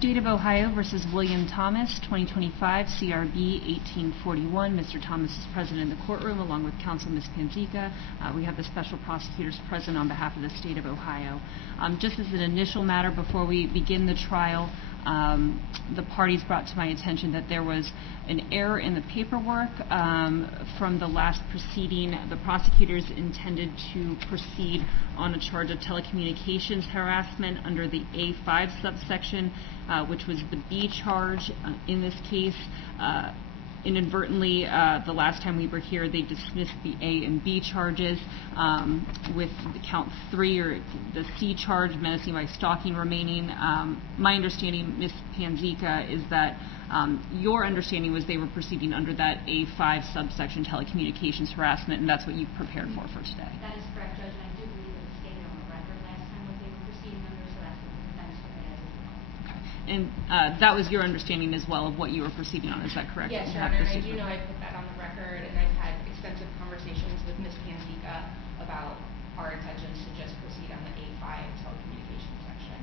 State of Ohio versus William Thomas, 2025, CRB 1841. Mr. Thomas is present in the courtroom along with counsel Ms. Panzica. We have the special prosecutors present on behalf of the State of Ohio. Just as an initial matter before we begin the trial, the parties brought to my attention that there was an error in the paperwork from the last proceeding. The prosecutors intended to proceed on a charge of telecommunications harassment under the A5 subsection, which was the B charge. In this case, inadvertently, the last time we were here, they dismissed the A and B charges with the count 3, or the C charge, menacing by stalking, remaining. My understanding, Ms. Panzica, is that your understanding was they were proceeding under that A5 subsection, telecommunications harassment, and that's what you've prepared for today. That is correct, Judge, and I do believe it was stated on the record last time what they were proceeding under, so that's what the defense took it as well. Okay. And that was your understanding as well of what you were proceeding on, is that correct? Yes, Your Honor, and I do know I put that on the record, and I've had extensive conversations with Ms. Panzica about our intentions to just proceed on the A5 telecommunications section.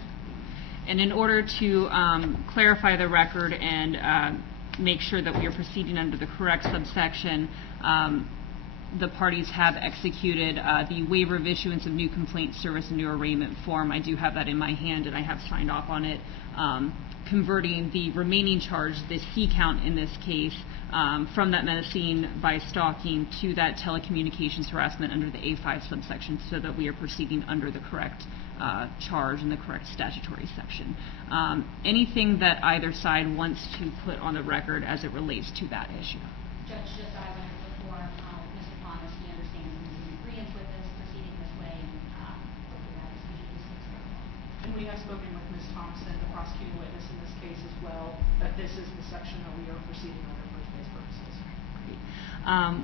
And in order to clarify the record and make sure that we are proceeding under the correct subsection, the parties have executed the waiver of issuance of new complaint service and new arraignment form. I do have that in my hand, and I have signed off on it, converting the remaining charge, the C count in this case, from that menacing by stalking to that telecommunications harassment under the A5 subsection, so that we are proceeding under the correct charge in the correct statutory section. Anything that either side wants to put on the record as it relates to that issue? Judge, just I went before Mr. Thomas, he understands and is in agreement with this proceeding this way, and hopefully that is usually successful. And we have spoken with Ms. Thomason, the prosecuting witness in this case as well, that this is the section that we are proceeding under for today's purposes.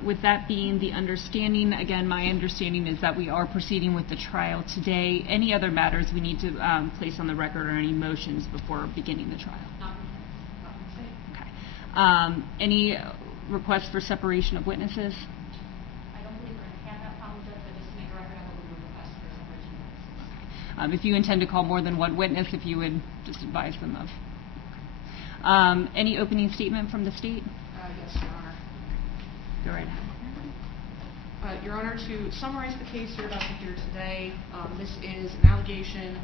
With that being the understanding, again, my understanding is that we are proceeding with the trial today. Any other matters we need to place on the record, or any motions before beginning the trial? Not Okay. Any requests for separation of witnesses? I don't believe we're going to have that problem, Judge, but just to make a record, I will request for separation of witnesses. If you intend to call more than one witness, if you would just advise them of. Any opening statement from the state? Yes, Your Honor. Go right ahead. Your Honor, to summarize the case you're about to hear today, this is an allegation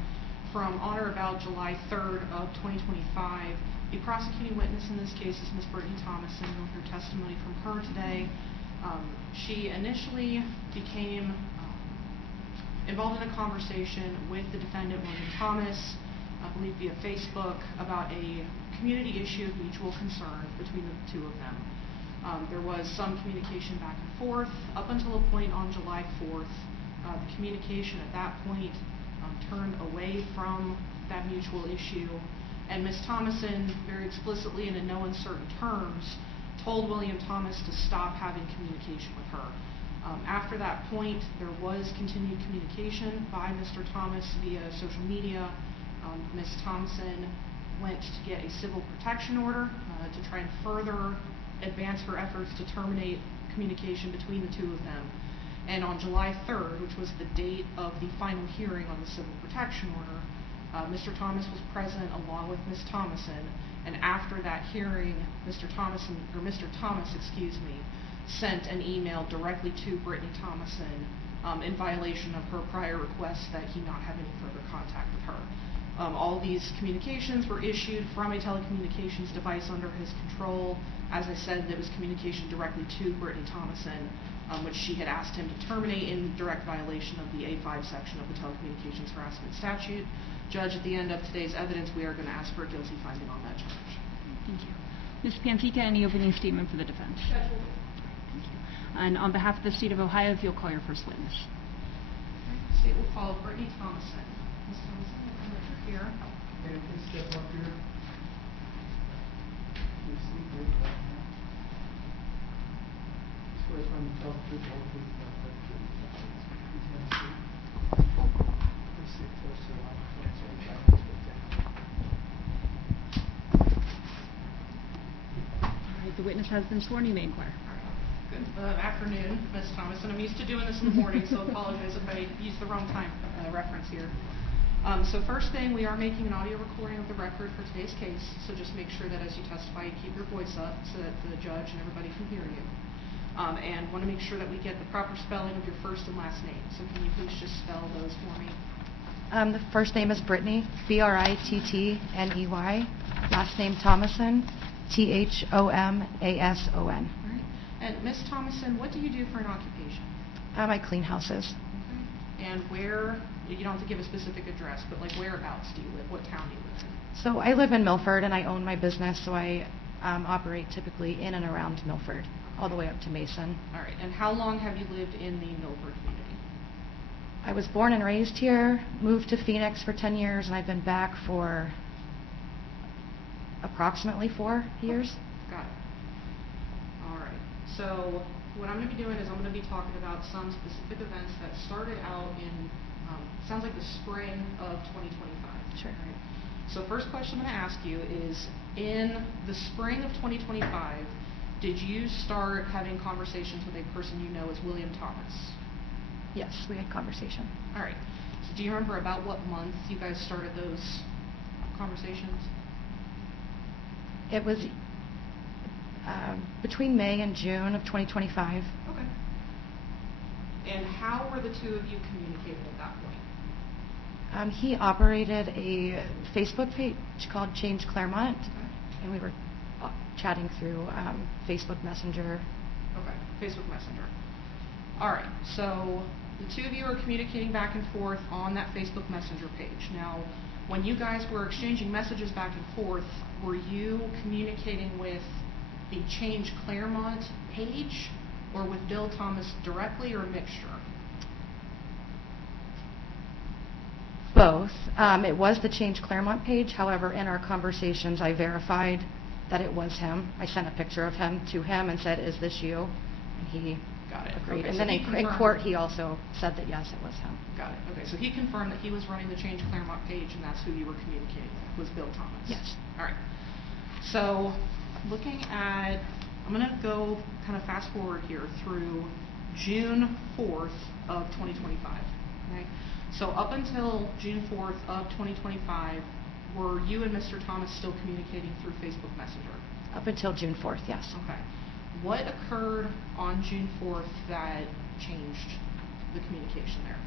from on or about July 3rd of 2025. The prosecuting witness in this case is Ms. Brittney Thomason. You'll hear testimony from her today. She initially became involved in a conversation with the defendant, William Thomas, I believe via Facebook, about a community issue of mutual concern between the two of them. There was some communication back and forth up until a point on July 4th. The communication at that point turned away from that mutual issue, and Ms. Thomason very explicitly and in no uncertain terms told William Thomas to stop having communication with her. After that point, there was continued communication by Mr. Thomas via social media. Ms. Thomason went to get a civil protection order to try and further advance her efforts to terminate communication between the two of them. And on July 3rd, which was the date of the final hearing on the civil protection order, Mr. Thomas was present along with Ms. Thomason, and after that hearing, Mr. Thomas, sent an email directly to Brittney Thomason in violation of her prior request that he not have any further contact with her. All these communications were issued from a telecommunications device under his control. As I said, there was communication directly to Brittney Thomason, which she had asked him to terminate in direct violation of the A5 section of the Telecommunications Harassment Statute. Judge, at the end of today's evidence, we are going to ask for a guilty finding on that charge. Thank you. Ms. Panzica, any opening statement for the defense? Judge, will do. Thank you. And on behalf of the State of Ohio, if you'll call your first witness. The state will call Brittney Thomason. Ms. Thomason, we'll come over here. May I please step up here? Please see me right now. Swear from the top to the bottom, please not touch your hands. Please not speak. Please sit close to the line. Please hold down this way down. All right, the witness has been sworn. You may inquire. Good afternoon, Ms. Thomason. I'm used to doing this in the morning, so apologize if I use the wrong time reference here. So first thing, we are making an audio recording of the record for today's case, so just make sure that as you testify, you keep your voice up so that the judge and everybody can hear you. And want to make sure that we get the proper spelling of your first and last name. So can you please just spell those for me? The first name is Brittney, Brittney. Last name Thomason, Thomason. All right. And Ms. Thomason, what do you do for an occupation? I clean houses. Okay. And where, you don't have to give a specific address, but like whereabouts do you live? What town do you live in? So I live in Milford and I own my business, so I operate typically in and around Milford, all the way up to Mason. All right. And how long have you lived in the Milford community? I was born and raised here, moved to Phoenix for 10 years, and I've been back for approximately 4 years. Got it. All right. So what I'm going to be doing is I'm going to be talking about some specific events that started out in, sounds like the spring of 2025. Sure. All right. So first question I'm going to ask you is, in the spring of 2025, did you start having conversations with a person you know as William Thomas? Yes, we had conversation. All right. So do you remember about what month you guys started those conversations? It was between May and June of 2025. Okay. And how were the two of you communicating at that point? He operated a Facebook page called Change Claremont, and we were chatting through Facebook Messenger. Okay, Facebook Messenger. All right, so the two of you are communicating back and forth on that Facebook Messenger page. Now, when you guys were exchanging messages back and forth, were you communicating with the Change Claremont page or with Bill Thomas directly, or a mixture? Both. It was the Change Claremont page. However, in our conversations, I verified that it was him. I sent a picture of him to him and said, "Is this you?" And he Got it. agreed. Okay, And so then he in confirmed- court, he also said that yes, it was him. Got it. Okay, so he confirmed that he was running the Change Claremont page, and that's who you were communicating with, was Bill Thomas. Yes. All right. So, looking at, I'm going to go kind of fast forward here through June 4th of 2025. Okay. So up until June 4th of 2025, were you and Mr. Thomas still communicating through Facebook Messenger? Up until June 4th, yes. Okay. What occurred on June 4th that changed the communication there?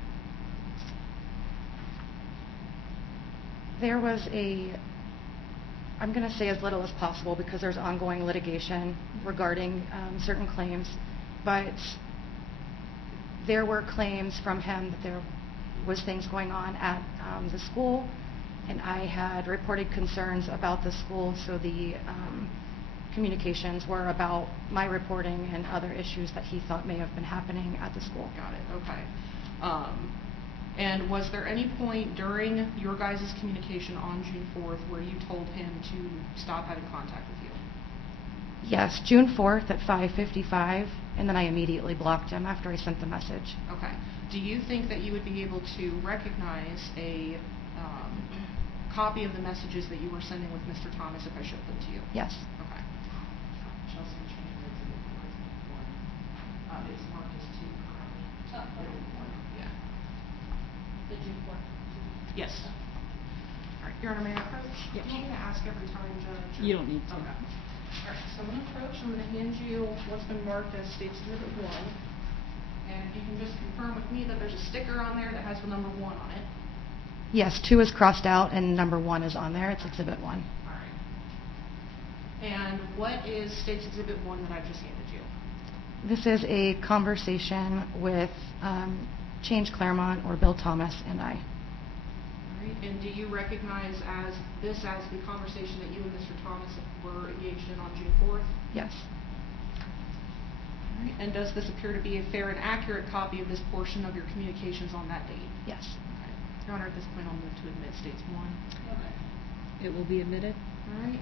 There was I'm going to say as little as possible because there's ongoing litigation regarding certain claims, but there were claims from him that there was things going on at the school, and I had reported concerns about the school, so the communications were about my reporting and other issues that he thought may have been happening at the school. Got it, okay. And was there any point during your guys' communication on June 4th where you told him to stop having contact with you? Yes, June 4th at 5:55, and then I immediately blocked him after I sent the message. Okay. Do you think that you would be able to recognize a copy of the messages that you were sending with Mr. Thomas if I showed them to you? Yes. Okay. Chelsea changed it to the one. It's marked as 2 currently. Yeah. The June 4th. Yes. All right, Your Honor, may I approach? Yes. Do you want me to ask every time, Judge? or- You don't need to. Okay. All right, so I'm going to approach, I'm going to hand you what's been marked as State's Exhibit 1. And you can just confirm with me that there's a sticker on there that has the number 1 on it. Yes, 2 is crossed out and number 1 is on there. It's Exhibit 1. All right. And what is State's Exhibit 1 that I've just handed you? This is a conversation with Change Claremont or Bill Thomas and I. All right, and do you recognize this as the conversation that you and Mr. Thomas were engaged in on June 4th? Yes. All right, and does this appear to be a fair and accurate copy of this portion of your communications on that date? Yes. Okay. Your Honor, at this point I'll move to admit States 1. It will be admitted. All right.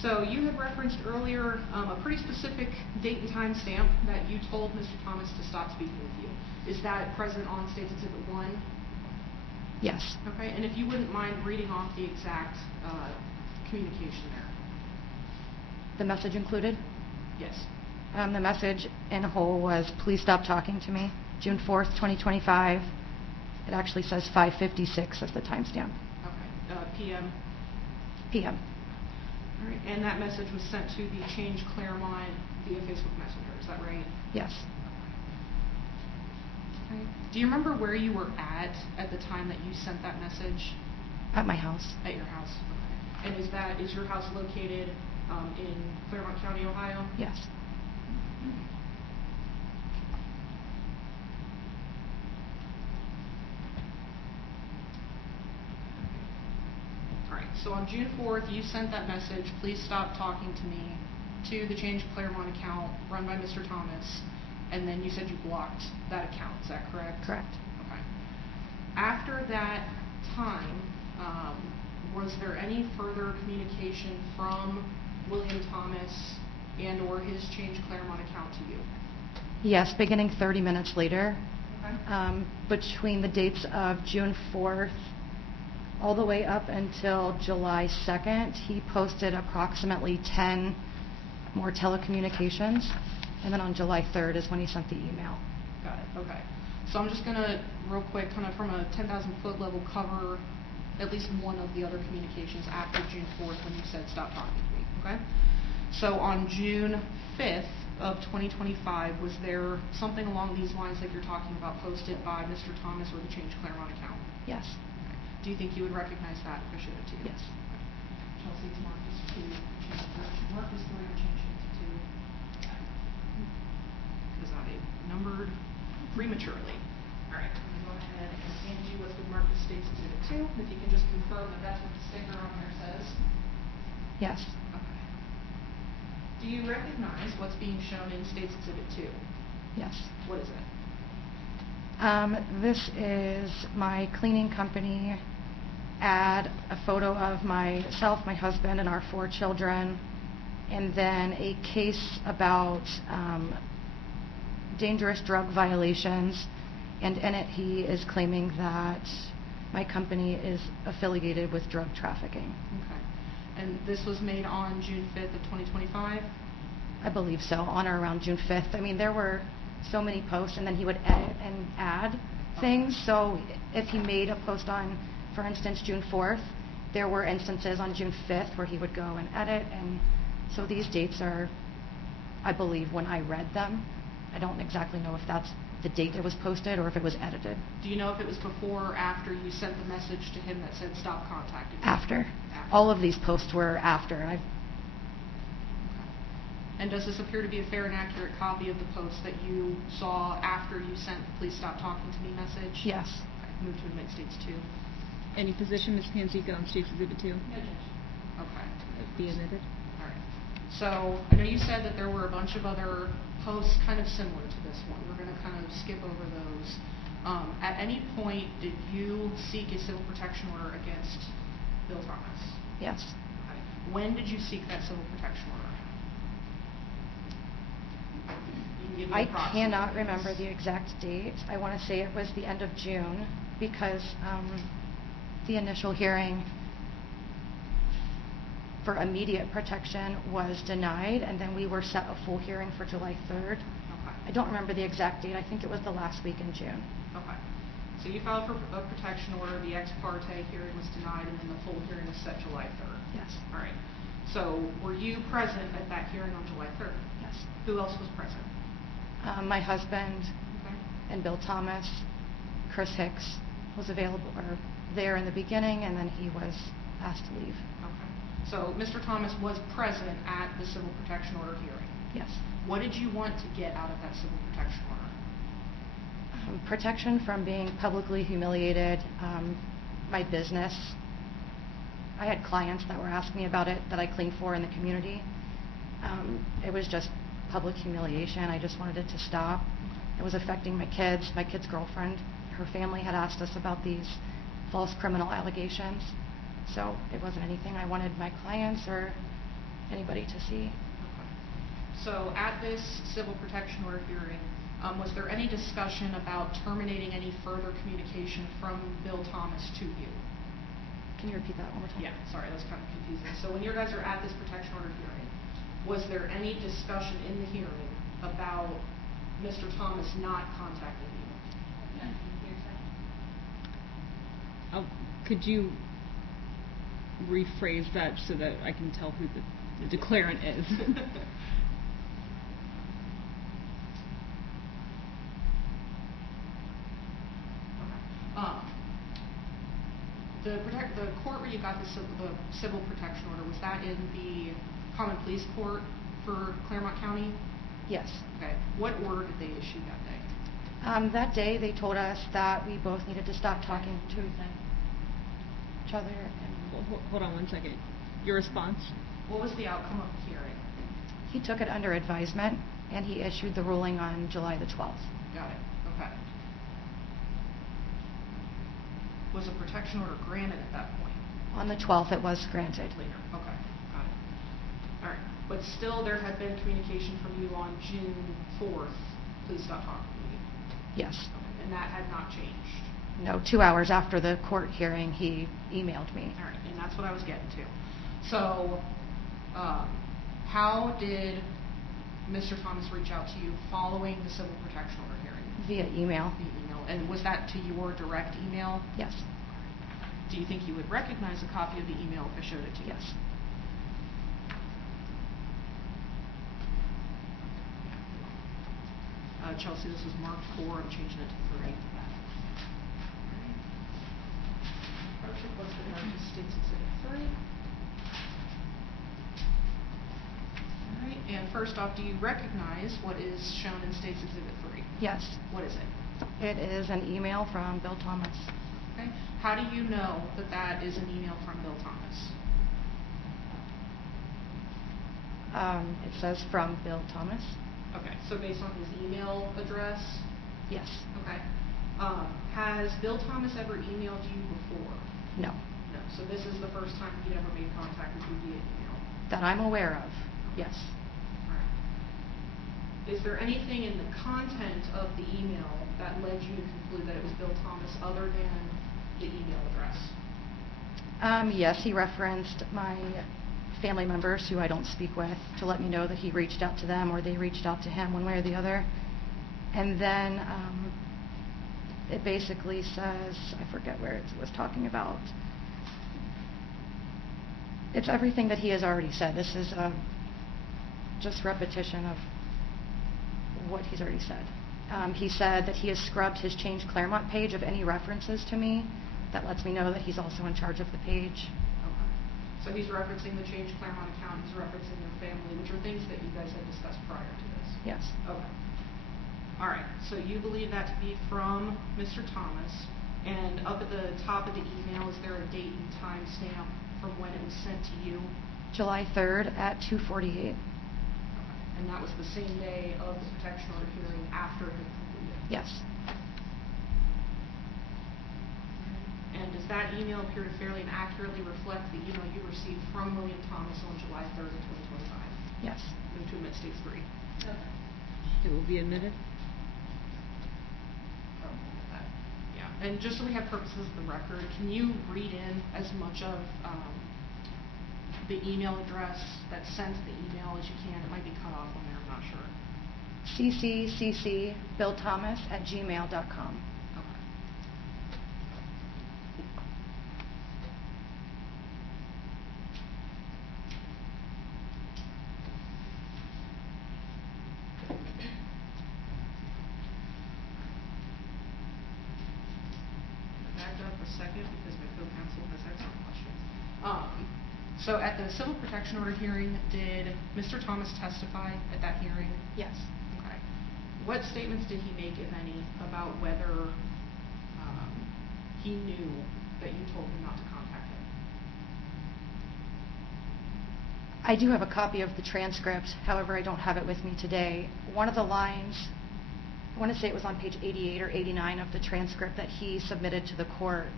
So you had referenced earlier a pretty specific date and time stamp that you told Mr. Thomas to stop speaking with you. Is that present on State's Exhibit 1? Yes. Okay, and if you wouldn't mind reading off the exact communication there. The message included? Yes. The message in whole was, "Please stop talking to me." June 4th, 2025. It actually says 5:56 as the timestamp. Okay, PM. PM. All right, and that message was sent to the Change Claremont via Facebook Messenger, is that right? Yes. Okay. Do you remember where you were at the time that you sent that message? At my house. At your house, okay. And is your house located in Claremont County, Ohio? Yes. All right, so on June 4th, you sent that message, please stop talking to me, to the Change Claremont account run by Mr. Thomas, and then you said you blocked that account, is that correct? Correct. Okay. After that time, was there any further communication from William Thomas and or his Change Claremont account to you? Yes, beginning 30 minutes later. Okay. Between the dates of June 4th all the way up until July 2nd, he posted approximately 10 more telecommunications, and then on July 3rd is when he sent the email. Got it, okay. So I'm just going to, real quick, kind of from a 10,000-foot level, cover at least one of the other communications after June 4th when you said stop talking to me, okay? So on June 5th of 2025, was there something along these lines like you're talking about posted by Mr. Thomas or the Change Claremont account? Yes. Okay. Do you think you would recognize that if I showed it to you? Yes. Chelsea, it's marked as 2, marked as 3, or change it to 2. Because I numbered prematurely. All right, I'm going to go ahead and hand you what's been marked as States Exhibit 2. If you can just confirm that that's what the sticker on there says. Yes. Okay. Do you recognize what's being shown in States Exhibit 2? Yes. What is it? This is my cleaning company ad, a photo of myself, my husband, and our 4 children, and then a case about dangerous drug violations, and in it he is claiming that my company is affiliated with drug trafficking. Okay. And this was made on June 5th of 2025? I believe so, on or around June 5th. I mean, there were so many posts, and then he would edit and add things. So if he made a post on, for instance, June 4th, there were instances on June 5th where he would go and edit. And so these dates are, I believe, when I read them. I don't exactly know if that's the date it was posted or if it was edited. Do you know if it was before or after you sent the message to him that said stop contacting me? After. All of these posts were after. And does this appear to be a fair and accurate copy of the post that you saw after you sent the please stop talking to me message? Yes. Okay, move to admit States 2. Any position, Ms. Panzica, on States Exhibit 2? No, Judge. Okay. Be admitted. All right. So I know you said that there were a bunch of other posts kind of similar to this one. We're going to kind of skip over those. At any point, did you seek a civil protection order against Bill Thomas? Yes. Okay. When did you seek that civil protection order? You can give me I approximate cannot dates. remember the exact date. I want to say it was the end of June because the initial hearing for immediate protection was denied, and then we were set a full hearing for July 3rd. Okay. I don't remember the exact date. I think it was the last week in June. Okay. So you filed for a protection order, the ex parte hearing was denied, and then the full hearing was set July 3rd. Yes. All right. So were you present at that hearing on July 3rd? Yes. Who else was present? My husband Okay. and Bill Thomas. Chris Hicks was available or there in the beginning, and then he was asked to leave. Okay. So Mr. Thomas was present at the civil protection order hearing. Yes. What did you want to get out of that civil protection order? Protection from being publicly humiliated, my business. I had clients that were asking me about it that I cleaned for in the community. It was just public humiliation. I just wanted it to stop. It was affecting my kids' girlfriend. Her family had asked us about these false criminal allegations. So it wasn't anything I wanted my clients or anybody to see. Okay. So at this civil protection order hearing, was there any discussion about terminating any further communication from Bill Thomas to you? Can you repeat that one more time? Yeah, sorry, that was kind of confusing. So when you guys are at this protection order hearing, was there any discussion in the hearing about Mr. Thomas not contacting you? Could you rephrase that so that I can tell who the declarant is? The court where you got the civil protection order, was that in the common police court for Claremont County? Yes. Okay. What order did they issue that day? That day, they told us that we both needed to stop talking to each other. And Hold on one second. Your response? What was the outcome of the hearing? he took it under advisement, and he issued the ruling on July the 12th. Got it. Okay. Was a protection order granted at that point? On the 12th, it was granted. Later. Okay. Got it. All right. But still, there had been communication from you on June 4th. Please stop talking to me. Yes. Okay. And that had not changed. No, 2 hours after the court hearing, he emailed me. All right. And that's what I was getting to. So, how did Mr. Thomas reach out to you following the civil protection order hearing? Via email. Via email. And was that to your direct email? Yes. Do you think you would recognize a copy of the email if I showed it to you? Yes. Chelsea, this is marked 4. I'm changing it to 3. Hardship was the marked as State's Exhibit 3. All right. And first off, do you recognize what is shown in State's Exhibit 3? Yes. What is it? It is an email from Bill Thomas. Okay. How do you know that that is an email from Bill Thomas? It says from Bill Thomas. Okay. So based on his email address? Yes. Okay. Has Bill Thomas ever emailed you before? No. No. So this is the first time he'd ever made contact with you via email? That I'm aware of. Yes. All right. Is there anything in the content of the email that led you to conclude that it was Bill Thomas other than the email address? Yes, he referenced my family members who I don't speak with to let me know that he reached out to them or they reached out to him one way or the other. And then it basically says, I forget where it was talking about. It's everything that he has already said. This is just repetition of what he's already said. He said that he has scrubbed his Change Claremont page of any references to me. That lets me know that he's also in charge of the page. Okay. So he's referencing the Change Claremont account, he's referencing your family, which are things that you guys had discussed prior to this? Yes. Okay. All right. So you believe that to be from Mr. Thomas, and up at the top of the email, is there a date and time stamp from when it was sent to you? July 3rd at 2:48. And that was the same day of the protection order hearing after it had concluded? Yes. And does that email appear to fairly and accurately reflect the email you received from William Thomas on July 3rd of 2025? Yes. Move to admit States 3. Okay. It will be admitted. Yeah. And just so we have purposes of the record, can you read in as much of the email address that sent the email as you can? It might be cut off on there, I'm not sure. cccbillthomas@gmail.com. Okay. Back up a second because my co-counsel has excellent questions. So at the civil protection order hearing, did Mr. Thomas testify at that hearing? Yes. Okay. What statements did he make, if any, about whether he knew that you told him not to contact him? I do have a copy of the transcript, however, I don't have it with me today. One of the lines, I want to say it was on page 88 or 89 of the transcript that he submitted to the court.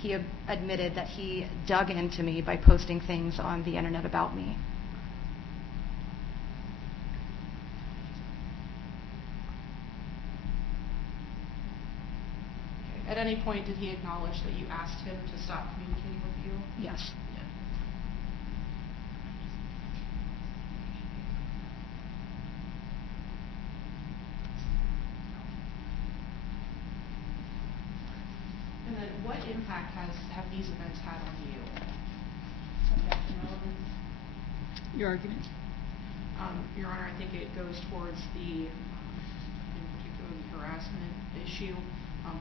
He admitted that he dug into me by posting things on the internet about me. Okay. At any point, did he acknowledge that you asked him to stop communicating with you? Yes. And then what impact have these events had on you? Objection relevance. Your argument? Your Honor, I think it goes towards the, in particular, the harassment issue,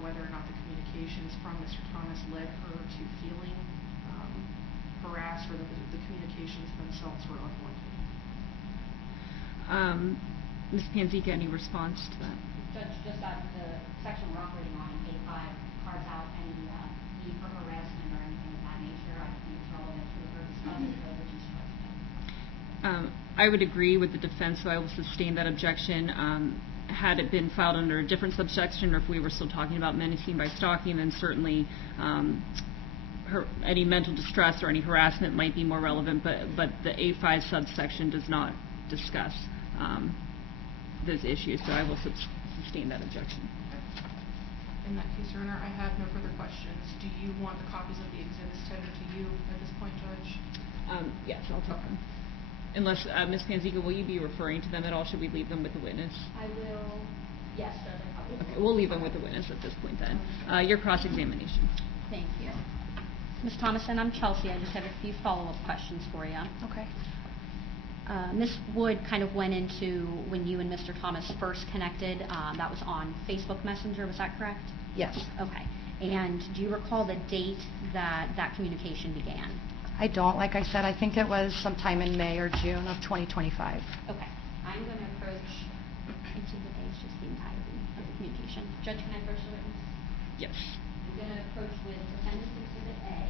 whether or not the communications from Mr. Thomas led her to feeling harassed, or that the communications themselves were unwanted. Ms. Panzica, any response to that? Judge, just that the section we're operating on, A5, carves out any need for harassment or anything of that nature. I think it's relevant to her discussing the religious question. I would agree with the defense, so I will sustain that objection. Had it been filed under a different subsection, or if we were still talking about menacing by stalking, then certainly any mental distress or any harassment might be more relevant, but the A5 subsection does not discuss those issues, so I will sustain that objection. In that case, Your Honor, I have no further questions. Do you want the copies of the exhibits tendered to you at this point, Judge? Yes, I'll take them. Unless, Ms. Panzica, will you be referring to them at all? Should we leave them with the witness? I will, yes, Judge, I probably will. Okay, we'll leave them with the witness at this point then. Your cross-examination. Thank you. Ms. Thomason, I'm Chelsea. I just have a few follow-up questions for you. Okay. Ms. Wood kind of went into when you and Mr. Thomas first connected. That was on Facebook Messenger, was that correct? Yes. Okay. And do you recall the date that communication began? I don't. Like I said, I think it was sometime in May or June of 2025. Okay. I'm going to approach Exhibit A, is just the entirety of the communication. Judge, can I approach the witness? Yes. I'm going to approach with Defendant's Exhibit A.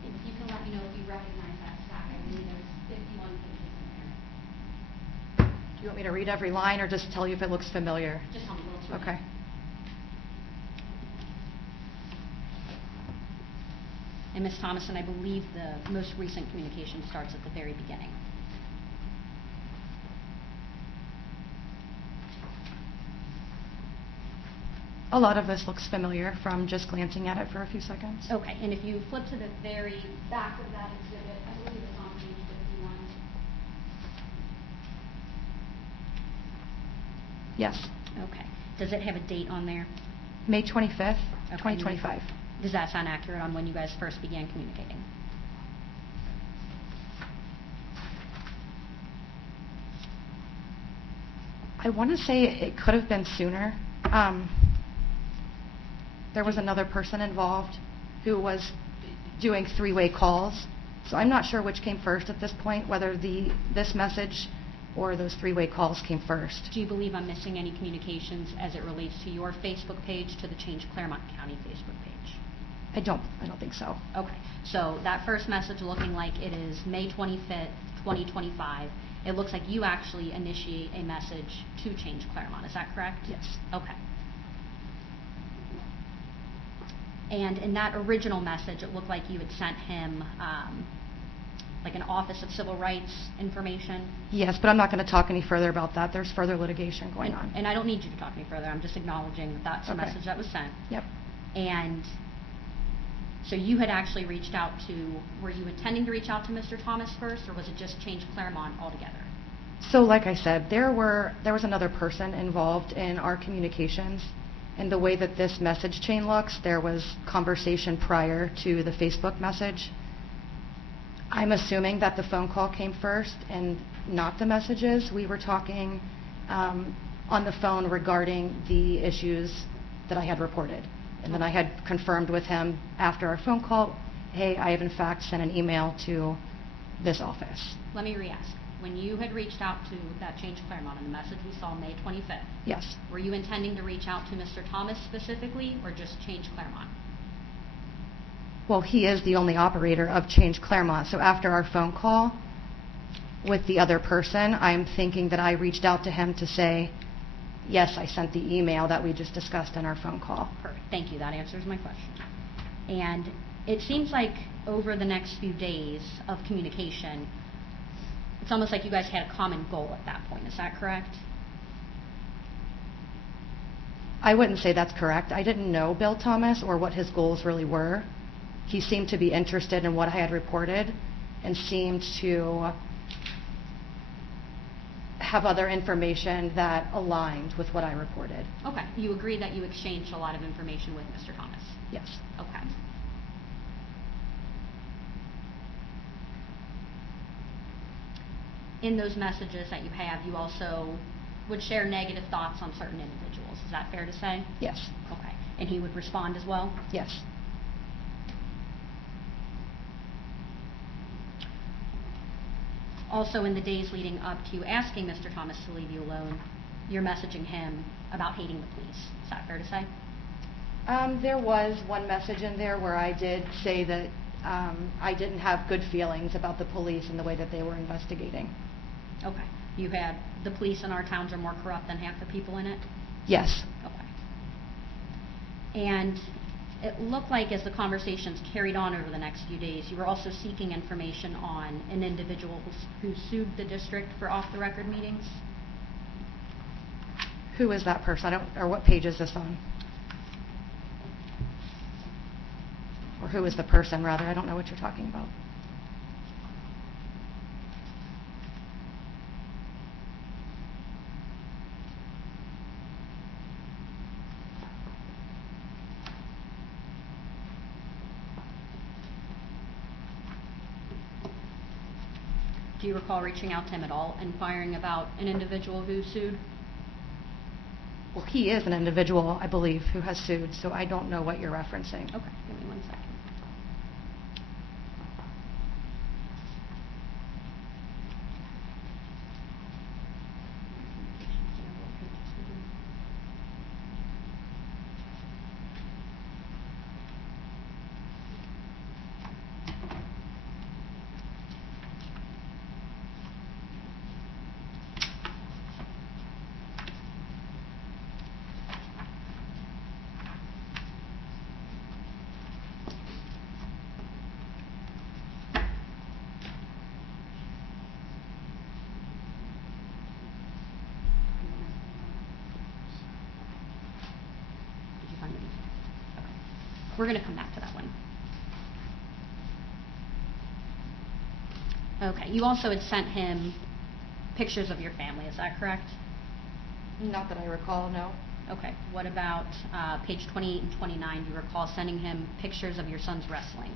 And if you can let me know if you recognize that stack. I believe there's 51 pages in there. Do you want me to read every line or just tell you if it looks familiar? Just tell me what it's Okay. And Ms. Thomason, I believe the most recent communication starts at the very beginning. A lot of this looks familiar from just glancing at it for a few seconds. Okay, and if you flip to the very back of that exhibit, I believe it's on page 51. Yes. Okay. Does it have a date on there? May 25th, Okay. 2025. Does that sound accurate on when you guys first began communicating? I want to say it could have been sooner. There was another person involved who was doing three-way calls, so I'm not sure which came first at this point, whether this message or those three-way calls came first. Do you believe I'm missing any communications as it relates to your Facebook page to the Change Claremont County Facebook page? I don't think so. Okay, so that first message looking like it is May 25th, 2025, it looks like you actually initiate a message to Change Claremont, is that correct? Yes. Okay. And in that original message, it looked like you had sent him like an Office of Civil Rights information. Yes, but I'm not going to talk any further about that. There's further litigation going on. And I don't need you to talk any further. I'm just acknowledging that that's the Okay. message that was sent. Yep. And so you had actually reached out to, were you intending to reach out to Mr. Thomas first, or was it just Change Claremont altogether? So like I said, there was another person involved in our communications, and the way that this message chain looks, there was conversation prior to the Facebook message. I'm assuming that the phone call came first and not the messages. We were talking on the phone regarding the issues that I had reported. And then I had confirmed with him after our phone call, hey, I have in fact sent an email to this office. Let me re-ask. When you had reached out to that Change Claremont in the message we saw May 25th, Yes. were you intending to reach out to Mr. Thomas specifically, or just Change Claremont? Well, he is the only operator of Change Claremont. So after our phone call with the other person, I'm thinking that I reached out to him to say, yes, I sent the email that we just discussed in our phone call. Perfect. Thank you. That answers my question. And it seems like over the next few days of communication, it's almost like you guys had a common goal at that point. Is that correct? I wouldn't say that's correct. I didn't know Bill Thomas or what his goals really were. He seemed to be interested in what I had reported and seemed to have other information that aligned with what I reported. Okay. You agree that you exchanged a lot of information with Mr. Thomas? Yes. Okay. In those messages that you have, you also would share negative thoughts on certain individuals. Is that fair to say? Yes. Okay. And he would respond as well? Yes. Also, in the days leading up to you asking Mr. Thomas to leave you alone, you're messaging him about hating the police. Is that fair to say? There was one message in there where I did say that I didn't have good feelings about the police and the way that they were investigating. Okay. You had the police in our towns are more corrupt than half the people in it? Yes. Okay. And it looked like as the conversations carried on over the next few days, you were also seeking information on an individual who sued the district for off-the-record meetings? Who is that person? Or what page is this on? Or who is the person, rather? I don't know what you're talking about. Do you recall reaching out to him at all, inquiring about an individual who sued? Well, he is an individual, I believe, who has sued, so I don't know what you're referencing. Okay, give me 1 second. Did you find it? Okay. We're going to come back to that one. Okay, you also had sent him pictures of your family, is that correct? Not that I recall, no. Okay, what about page 28 and 29? Do you recall sending him pictures of your son's wrestling?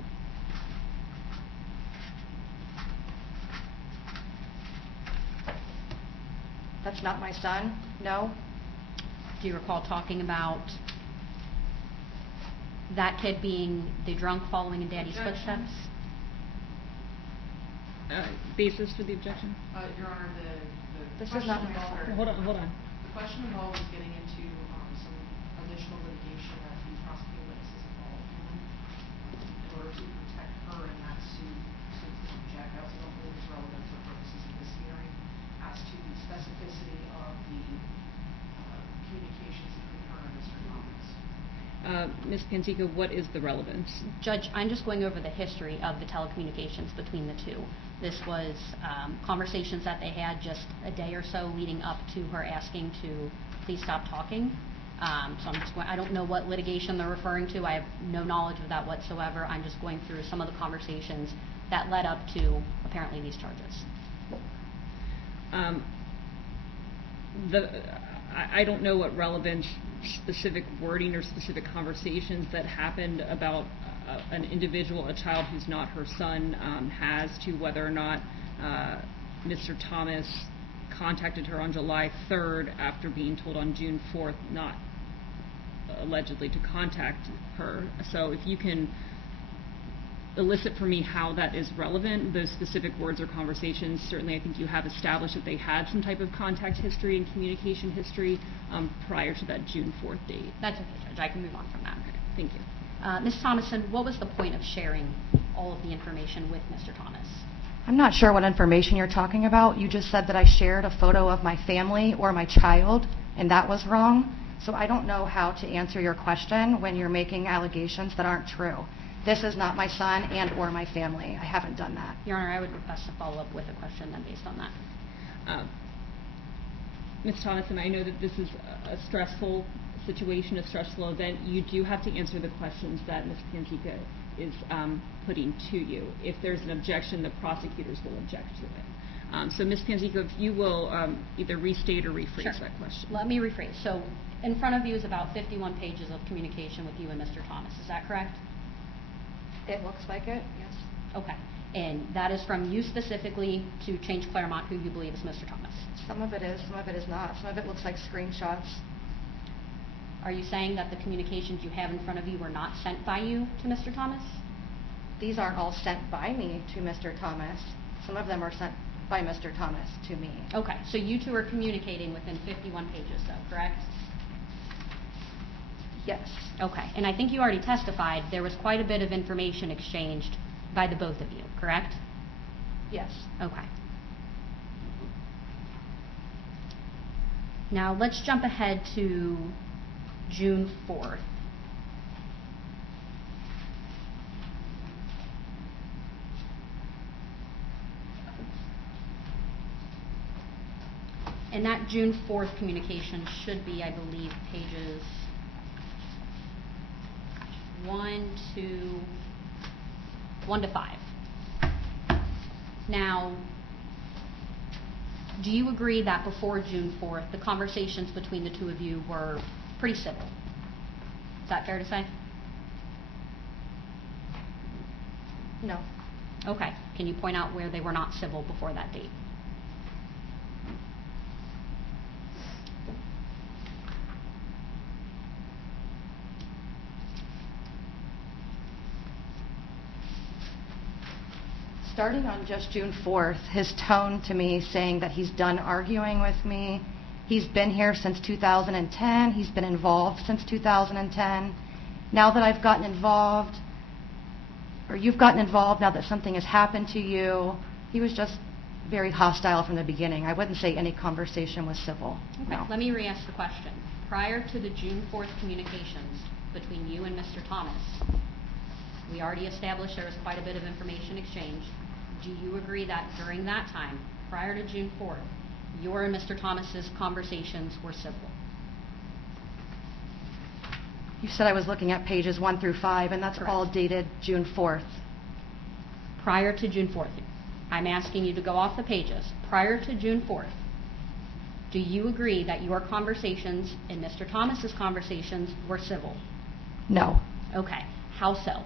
That's not my son, no. Do you recall talking about that kid being the drunk following in Daddy's Objection. footsteps? Basis for the objection? Your Honor, the This is question not my involved- son. Hold on. The question involved is getting into some additional litigation that the prosecuting witness is involved in order to protect her in that suit. So to object, I also don't believe it's relevant for purposes of this hearing as to the specificity of the communications between her and Mr. Thomas. Ms. Pantica, what is the relevance? Judge, I'm just going over the history of the telecommunications between the two. This was conversations that they had just a day or so leading up to her asking to please stop talking. So I'm just going, I don't know what litigation they're referring to. I have no knowledge of that whatsoever. I'm just going through some of the conversations that led up to apparently these charges. I don't know what relevant specific wording or specific conversations that happened about an individual, a child who's not her son, has to whether or not Mr. Thomas contacted her on July 3rd after being told on June 4th not allegedly to contact her. So if you can elicit for me how that is relevant, those specific words or conversations. Certainly I think you have established that they had some type of contact history and communication history prior to that June 4th date. That's okay, Judge. I can move on from that. Okay, thank you. Ms. Thomason, what was the point of sharing all of the information with Mr. Thomas? I'm not sure what information you're talking about. You just said that I shared a photo of my family or my child, and that was wrong. So I don't know how to answer your question when you're making allegations that aren't true. This is not my son and or my family. I haven't done that. Your Honor, I would request to follow up with a question then based on that. Ms. Thomason, I know that this is a stressful situation, a stressful event. You do have to answer the questions that Ms. Pantica is putting to you. If there's an objection, the prosecutors will object to it. So Ms. Panzica, if you will either restate or rephrase Sure. that question. Let me rephrase. So in front of you is about 51 pages of communication with you and Mr. Thomas. Is that correct? It looks like it, yes. Okay. And that is from you specifically to Change Claremont, who you believe is Mr. Thomas. Some of it is, some of it is not. Some of it looks like screenshots. Are you saying that the communications you have in front of you were not sent by you to Mr. Thomas? These aren't all sent by me to Mr. Thomas. Some of them are sent by Mr. Thomas to me. Okay. So you two are communicating within 51 pages, though, correct? Yes. Okay. And I think you already testified there was quite a bit of information exchanged by the both of you, correct? Yes. Okay. Now let's jump ahead to June 4th. And that June 4th communication should be, I believe, pages 1 to 5. Now, do you agree that before June 4th, the conversations between the two of you were pretty civil? Is that fair to say? No. Okay. Can you point out where they were not civil before that date? Starting on just June 4th, his tone to me saying that he's done arguing with me. He's been here since 2010. He's been involved since 2010. Now that I've gotten involved, or you've gotten involved, now that something has happened to you, he was just very hostile from the beginning. I wouldn't say any conversation was civil. Okay. No. Let me re-ask the question. Prior to the June 4th communications between you and Mr. Thomas, we already established there was quite a bit of information exchanged. Do you agree that during that time, prior to June 4th, your and Mr. Thomas's conversations were civil? You said I was looking at pages 1 through 5, and that's Correct. all dated June 4th. Prior to June 4th. I'm asking you to go off the pages. Prior to June 4th, do you agree that your conversations and Mr. Thomas's conversations were civil? No. Okay. How so?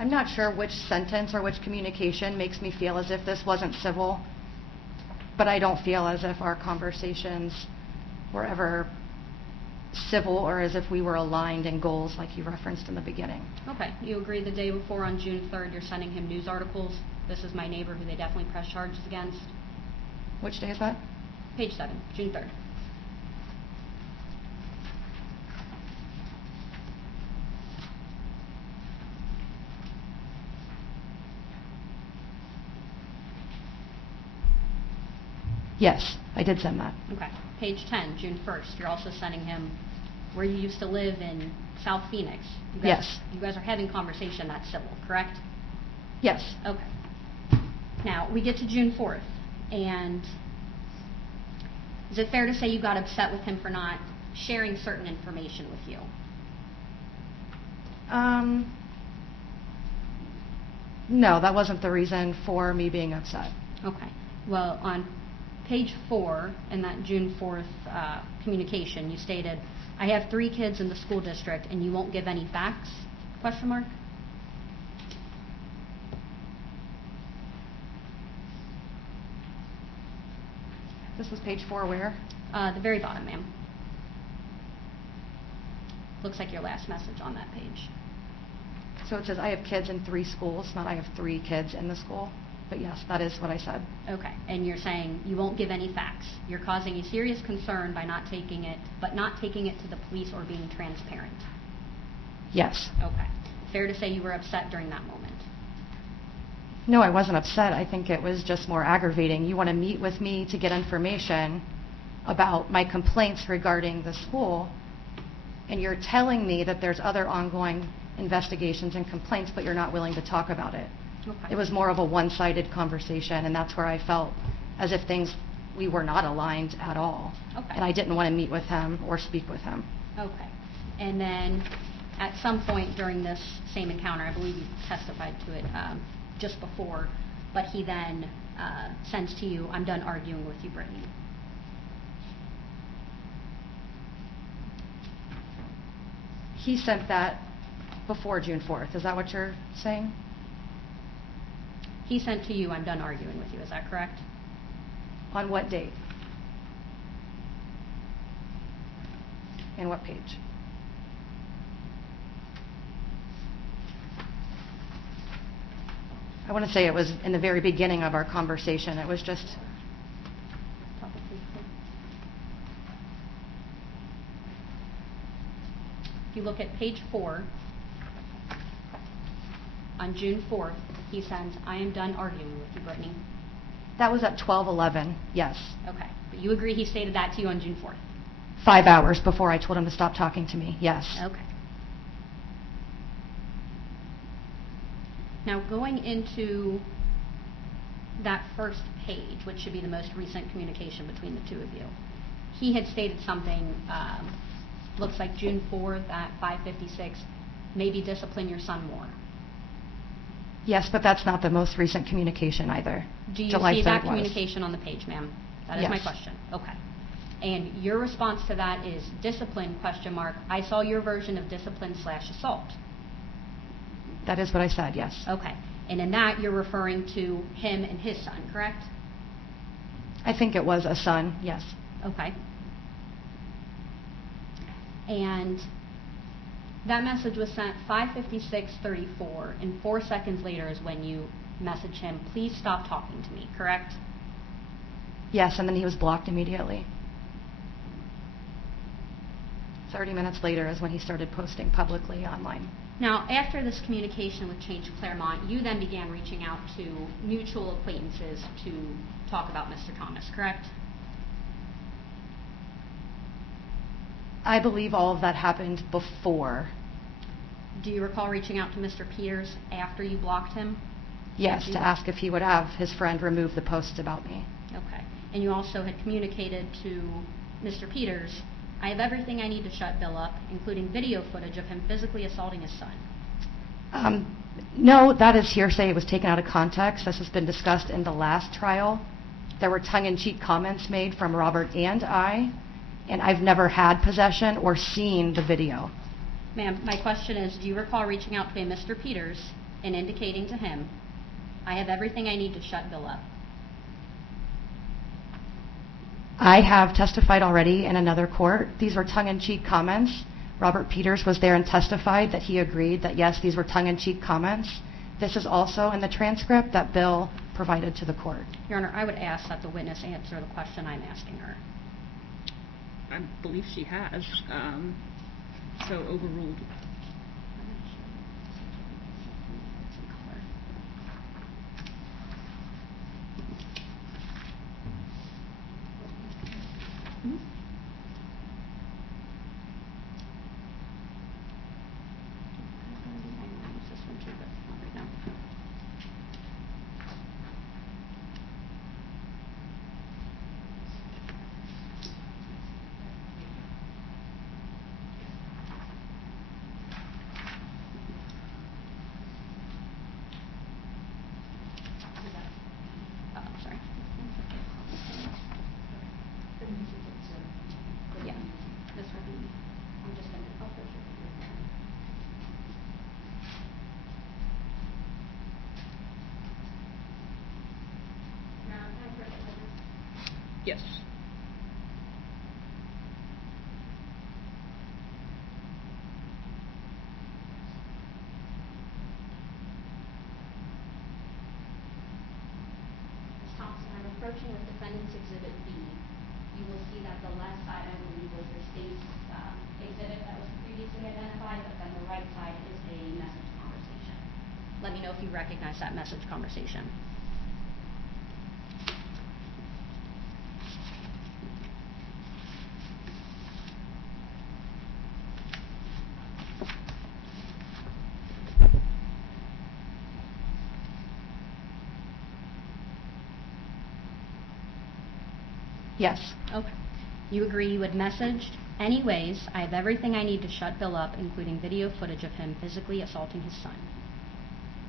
I'm not sure which sentence or which communication makes me feel as if this wasn't civil, but I don't feel as if our conversations were ever civil or as if we were aligned in goals like you referenced in the beginning. Okay. You agree the day before on June 3rd you're sending him news articles? This is my neighbor who they definitely press charges against. Which day is that? Page 7, June 3rd. Yes, I did send that. Okay. Page 10, June 1st, you're also sending him where you used to live in South Phoenix. Yes. You guys are having conversation that's civil, correct? Yes. Okay. Now, we get to June 4th, and is it fair to say you got upset with him for not sharing certain information with you? No, that wasn't the reason for me being upset. Okay. Well, on page 4 in that June 4th communication, you stated, "I have 3 kids in the school district and you won't give any facts?" Question mark. This was page 4 where? The very bottom, ma'am. Looks like your last message on that page. So it says I have kids in 3 schools, not I have 3 kids in the school. But yes, that is what I said. Okay, and you're saying you won't give any facts. You're causing a serious concern by not taking it to the police or being transparent. Yes. Okay. Fair to say you were upset during that moment. No, I wasn't upset. I think it was just more aggravating. You want to meet with me to get information about my complaints regarding the school, and you're telling me that there's other ongoing investigations and complaints, but you're not willing to talk about it. Okay. It was more of a one-sided conversation, and that's where I felt as if we were not aligned at all. Okay. And I didn't want to meet with him or speak with him. Okay. And then at some point during this same encounter, I believe you testified to it just before, but he then sends to you, "I'm done arguing with you, Brittney." He sent that before June 4th. Is that what you're saying? He sent to you, "I'm done arguing with you." Is that correct? On what date? And what page? I want to say it was in the very beginning of our conversation. It was just, Probably. If you look at page 4, on June 4th, he sends, "I am done arguing with you, Brittney." that was at 12:11, yes. Okay. But you agree he stated that to you on June 4th? 5 hours before I told him to stop talking to me, yes. Okay. Now, going into that first page, which should be the most recent communication between the two of you, he had stated something, looks like June 4th at 5:56, "Maybe discipline your son more." Yes, but that's not the most recent communication either. Do you July see 3rd that was. communication on the page, ma'am? That is my Yes. question. Okay. And your response to that is discipline, question mark, "I saw your version of discipline/assault." That is what I said, yes. Okay. And in that, you're referring to him and his son, correct? I think it was a son, yes. Okay. And that message was sent 5:56:34, and 4 seconds later is when you message him, "Please stop talking to me," correct? Yes, and then he was blocked immediately. 30 minutes later is when he started posting publicly online. Now, after this communication with Change Claremont, you then began reaching out to mutual acquaintances to talk about Mr. Thomas, correct? I believe all of that happened before. Do you recall reaching out to Mr. Peters after you blocked him? Yes, to ask if he would have his friend remove the posts about me. Okay. And you also had communicated to Mr. Peters, "I have everything I need to shut Bill up, including video footage of him physically assaulting his son." No, that is hearsay. It was taken out of context. This has been discussed in the last trial. There were tongue-in-cheek comments made from Robert and I, and I've never had possession or seen the video. Ma'am, my question is, do you recall reaching out to a Mr. Peters and indicating to him, "I have everything I need to shut Bill up"? I have testified already in another court. These were tongue-in-cheek comments. Robert Peters was there and testified that he agreed that, yes, these were tongue-in-cheek comments. This is also in the transcript that Bill provided to the court. Your Honor, I would ask that the witness answer the question I'm asking her. I believe she has, so overruled. approaching with Defendant's Exhibit B, you will see that the left side, I believe, was the state's exhibit that was previously identified, but then the right side is a message conversation. Let me know if you recognize that message conversation. Yes. Okay. You agree you had messaged, "Anyways, I have everything I need to shut Bill up, including video footage of him physically assaulting his son."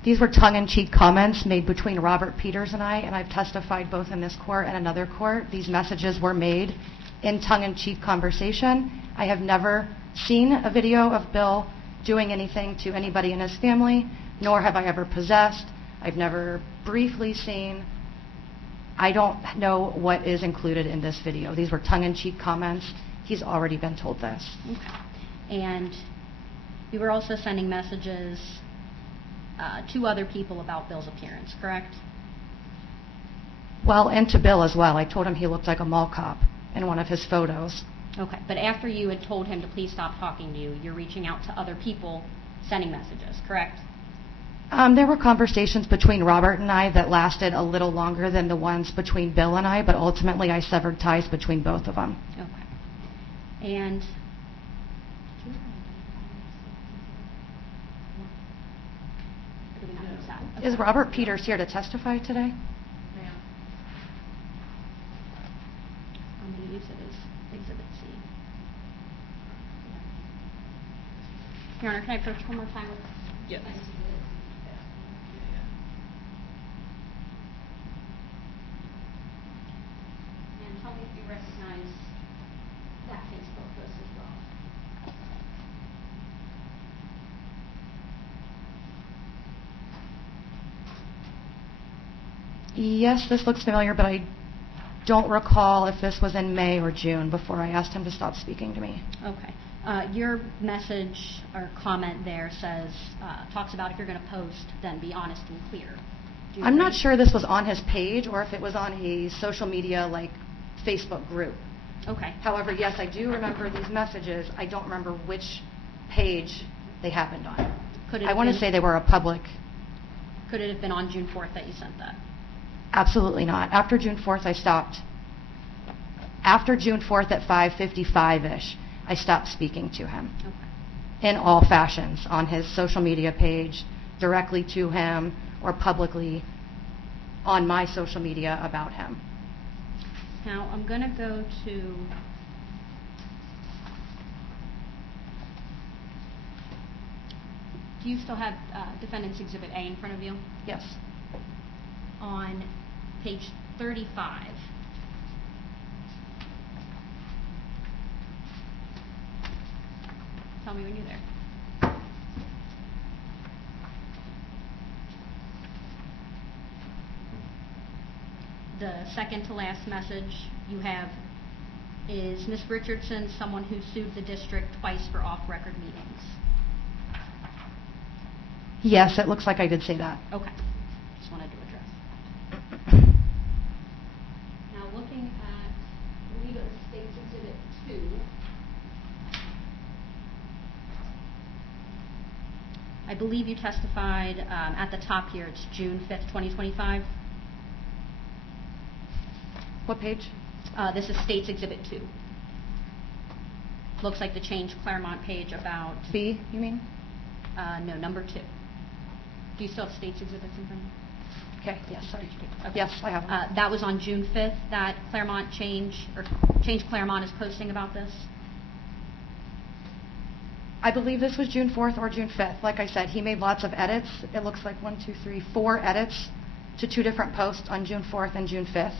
These were tongue-in-cheek comments made between Robert Peters and I've testified both in this court and another court. These messages were made in tongue-in-cheek conversation. I have never seen a video of Bill doing anything to anybody in his family, nor have I ever possessed. I've never briefly seen. I don't know what is included in this video. These were tongue-in-cheek comments. He's already been told this. Okay. And you were also sending messages to other people about Bill's appearance, correct? Well, and to Bill as well. I told him he looked like a mall cop in one of his photos. Okay. But after you had told him to please stop talking to you, you're reaching out to other people sending messages, correct? There were conversations between Robert and I that lasted a little longer than the ones between Bill and I, but ultimately I severed ties between both of them. Okay. And do we not use that? Okay. Is Robert Peters here to testify today? Ma'am. I'm going to use it as Exhibit C. Your Honor, can I approach one more time with? Yes. And tell me if you recognize that Facebook post as well. Yes, this looks familiar, but I don't recall if this was in May or June before I asked him to stop speaking to me. Okay. Your message or comment there says, talks about if you're going to post, then be honest and clear. Do you I'm not agree? sure this was on his page or if it was on a social media like Facebook group. Okay. However, yes, I do remember these messages. I don't remember which page they happened on. Could it I have want to been- say they were a public. Could it have been on June 4th that you sent that? Absolutely not. After June 4th, I stopped. After June 4th at 5:55-ish, I stopped speaking to him Okay. in all fashions, on his social media page, directly to him, or publicly on my social media about him. Now, I'm going to go to do you still have Defendant's Exhibit A in front of you? Yes. On page 35. Tell me when you're there. The second to last message you have is Ms. Richardson, someone who sued the district twice for off-record meetings. Yes, it looks like I did say that. Okay. Just wanted to address that. Now, looking at, I believe it was State's Exhibit 2. I believe you testified at the top here, it's June 5th, 2025. What page? This is State's Exhibit 2. Looks like the Change Claremont page about... B, you mean? No, number 2. Do you still have State's Exhibits in front of you? Okay, yes, sorry. Okay. Yes, I have them. That was on June 5th that Claremont Change Claremont is posting about this? I believe this was June 4th or June 5th. Like I said, he made lots of edits. It looks like 4 edits to 2 different posts on June 4th and June 5th.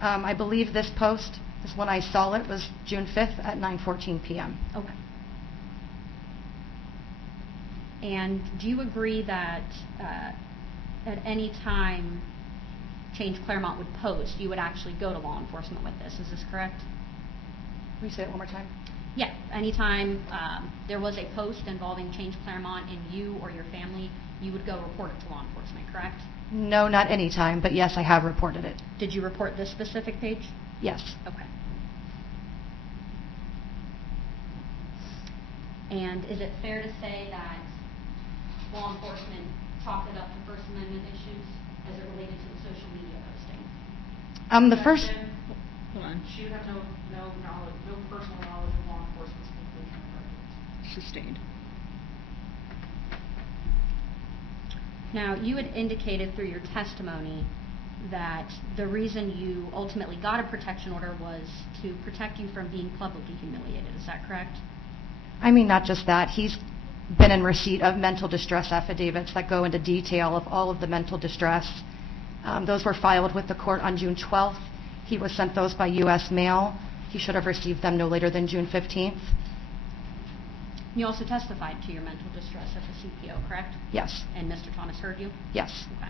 I believe this post, this one I saw it, was June 5th at 9:14 p.m. Okay. And do you agree that at any time Change Claremont would post, you would actually go to law enforcement with this? Is this correct? Can you say it one more time? Yeah. Anytime there was a post involving Change Claremont and you or your family, you would go report it to law enforcement, correct? No, not any time, but yes, I have reported it. Did you report this specific page? Yes. Okay. And is it fair to say that law enforcement chalked it up to First Amendment issues as it related to the social media posting? The first, Hold on. She would have no knowledge, no personal knowledge of law enforcement's conclusion of her case. Sustained. Now, you had indicated through your testimony that the reason you ultimately got a protection order was to protect you from being publicly humiliated. Is that correct? I mean, not just that. He's been in receipt of mental distress affidavits that go into detail of all of the mental distress. Those were filed with the court on June 12th. He was sent those by U.S. mail. He should have received them no later than June 15th. You also testified to your mental distress at the CPO, correct? Yes. And Mr. Thomas heard you? Yes. Okay.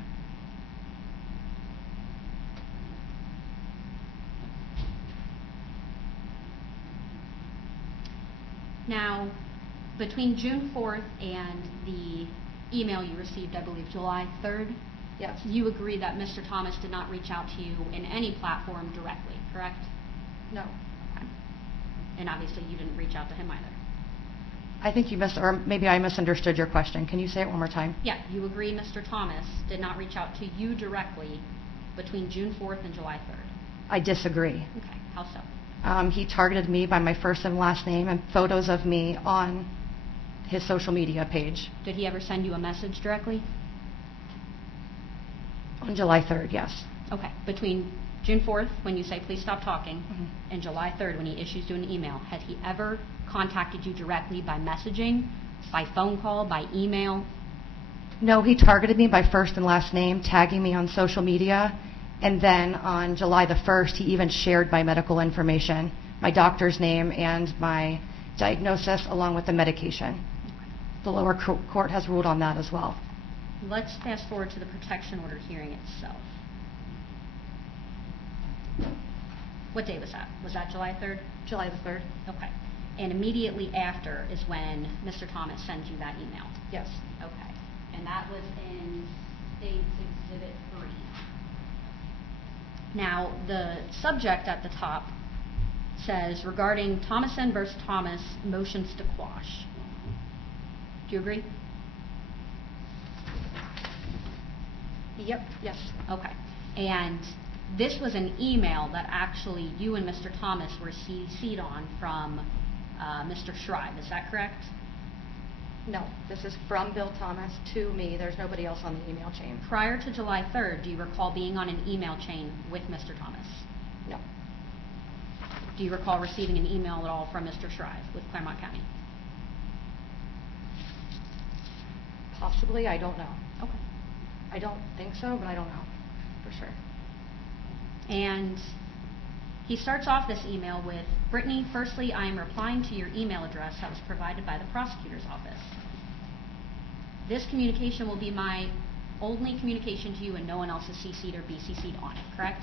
Now, between June 4th and the email you received, I believe, July 3rd, Yes. you agree that Mr. Thomas did not reach out to you in any platform directly, correct? No. Okay. And obviously you didn't reach out to him either. I think you or maybe I misunderstood your question. Can you say it one more time? Yeah, you agree Mr. Thomas did not reach out to you directly between June 4th and July 3rd? I disagree. Okay, how so? He targeted me by my first and last name and photos of me on his social media page. Did he ever send you a message directly? On July 3rd, yes. Okay, between June 4th, when you say please stop talking, Mhm. and July 3rd, when he issues you an email, has he ever contacted you directly by messaging, by phone call, by email? No, he targeted me by first and last name, tagging me on social media, and then on July the 1st, he even shared my medical information, my doctor's name and my diagnosis along with the medication. The lower court has ruled on that as well. Let's fast forward to the protection order hearing itself. What day was that? Was that July 3rd? July the 3rd? Okay. And immediately after is when Mr. Thomas sends you that email? Yes. Okay. And that was in State's Exhibit 3. Now, the subject at the top says, regarding Thomason versus Thomas, motions to quash. Do you agree? Yep. Yes. Okay. And this was an email that actually you and Mr. Thomas were CC'd on from Mr. Schreiber. Is that correct? No, this is from Bill Thomas to me. There's nobody else on the email chain. Prior to July 3rd, do you recall being on an email chain with Mr. Thomas? No. Do you recall receiving an email at all from Mr. Schreiber with Claremont County? Possibly, I don't know. Okay. I don't think so, but I don't know for sure. And he starts off this email with, Brittney, firstly, I am replying to your email address that was provided by the prosecutor's office. This communication will be my only communication to you and no one else is CC'd or BCC'd on it, correct?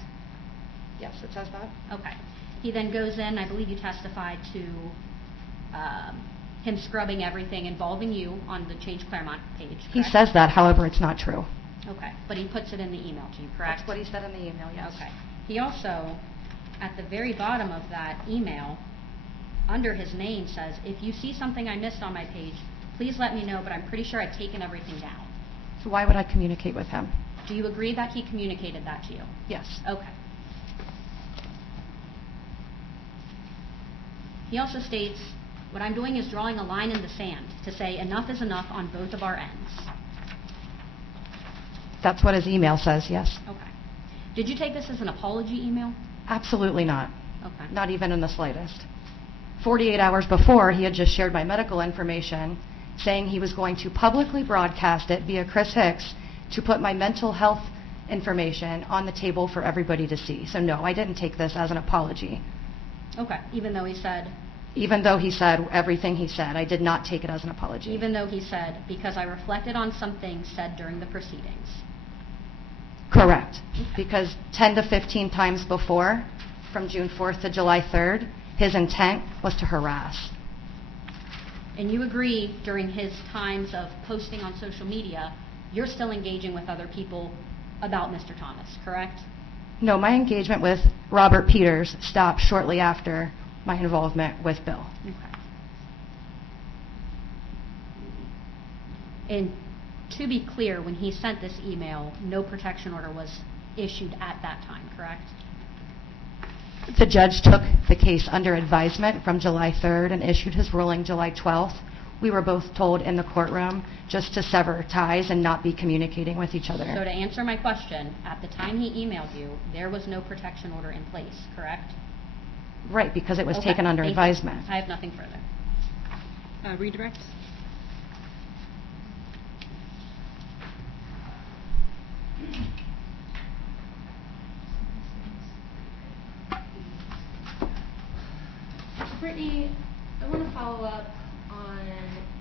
Yes, it says that. Okay. He then goes in, I believe you testified to him scrubbing everything involving you on the Change Claremont page, correct? He says that, however, it's not true. Okay, but he puts it in the email to you, correct? That's what he said in the email, yes. Okay. He also, at the very bottom of that email, under his name says, if you see something I missed on my page, please let me know, but I'm pretty sure I've taken everything down. So why would I communicate with him? Do you agree that he communicated that to you? Yes. Okay. He also states, what I'm doing is drawing a line in the sand to say enough is enough on both of our ends. That's what his email says, yes. Okay. Did you take this as an apology email? Absolutely not. Okay. Not even in the slightest. 48 hours before, he had just shared my medical information, saying he was going to publicly broadcast it via Chris Hicks to put my mental health information on the table for everybody to see. So no, I didn't take this as an apology. Okay. Even though he said, everything he said, I did not take it as an apology. even though he said, because I reflected on some things said during the proceedings. Correct. Because 10 to 15 times before, from June 4th to July 3rd, his intent was to harass. And you agree during his times of posting on social media you're still engaging with other people about Mr. Thomas, correct? No, my engagement with Robert Peters stopped shortly after my involvement with Bill. Okay. And to be clear, when he sent this email, no protection order was issued at that time, correct? The judge took the case under advisement from July 3rd and issued his ruling July 12th. We were both told in the courtroom just to sever ties and not be communicating with each other. So to answer my question, at the time he emailed you, there was no protection order in place, correct? Right, because it was Okay, taken under thank you. advisement. I have nothing further. Redirect? Brittney, I want to follow up on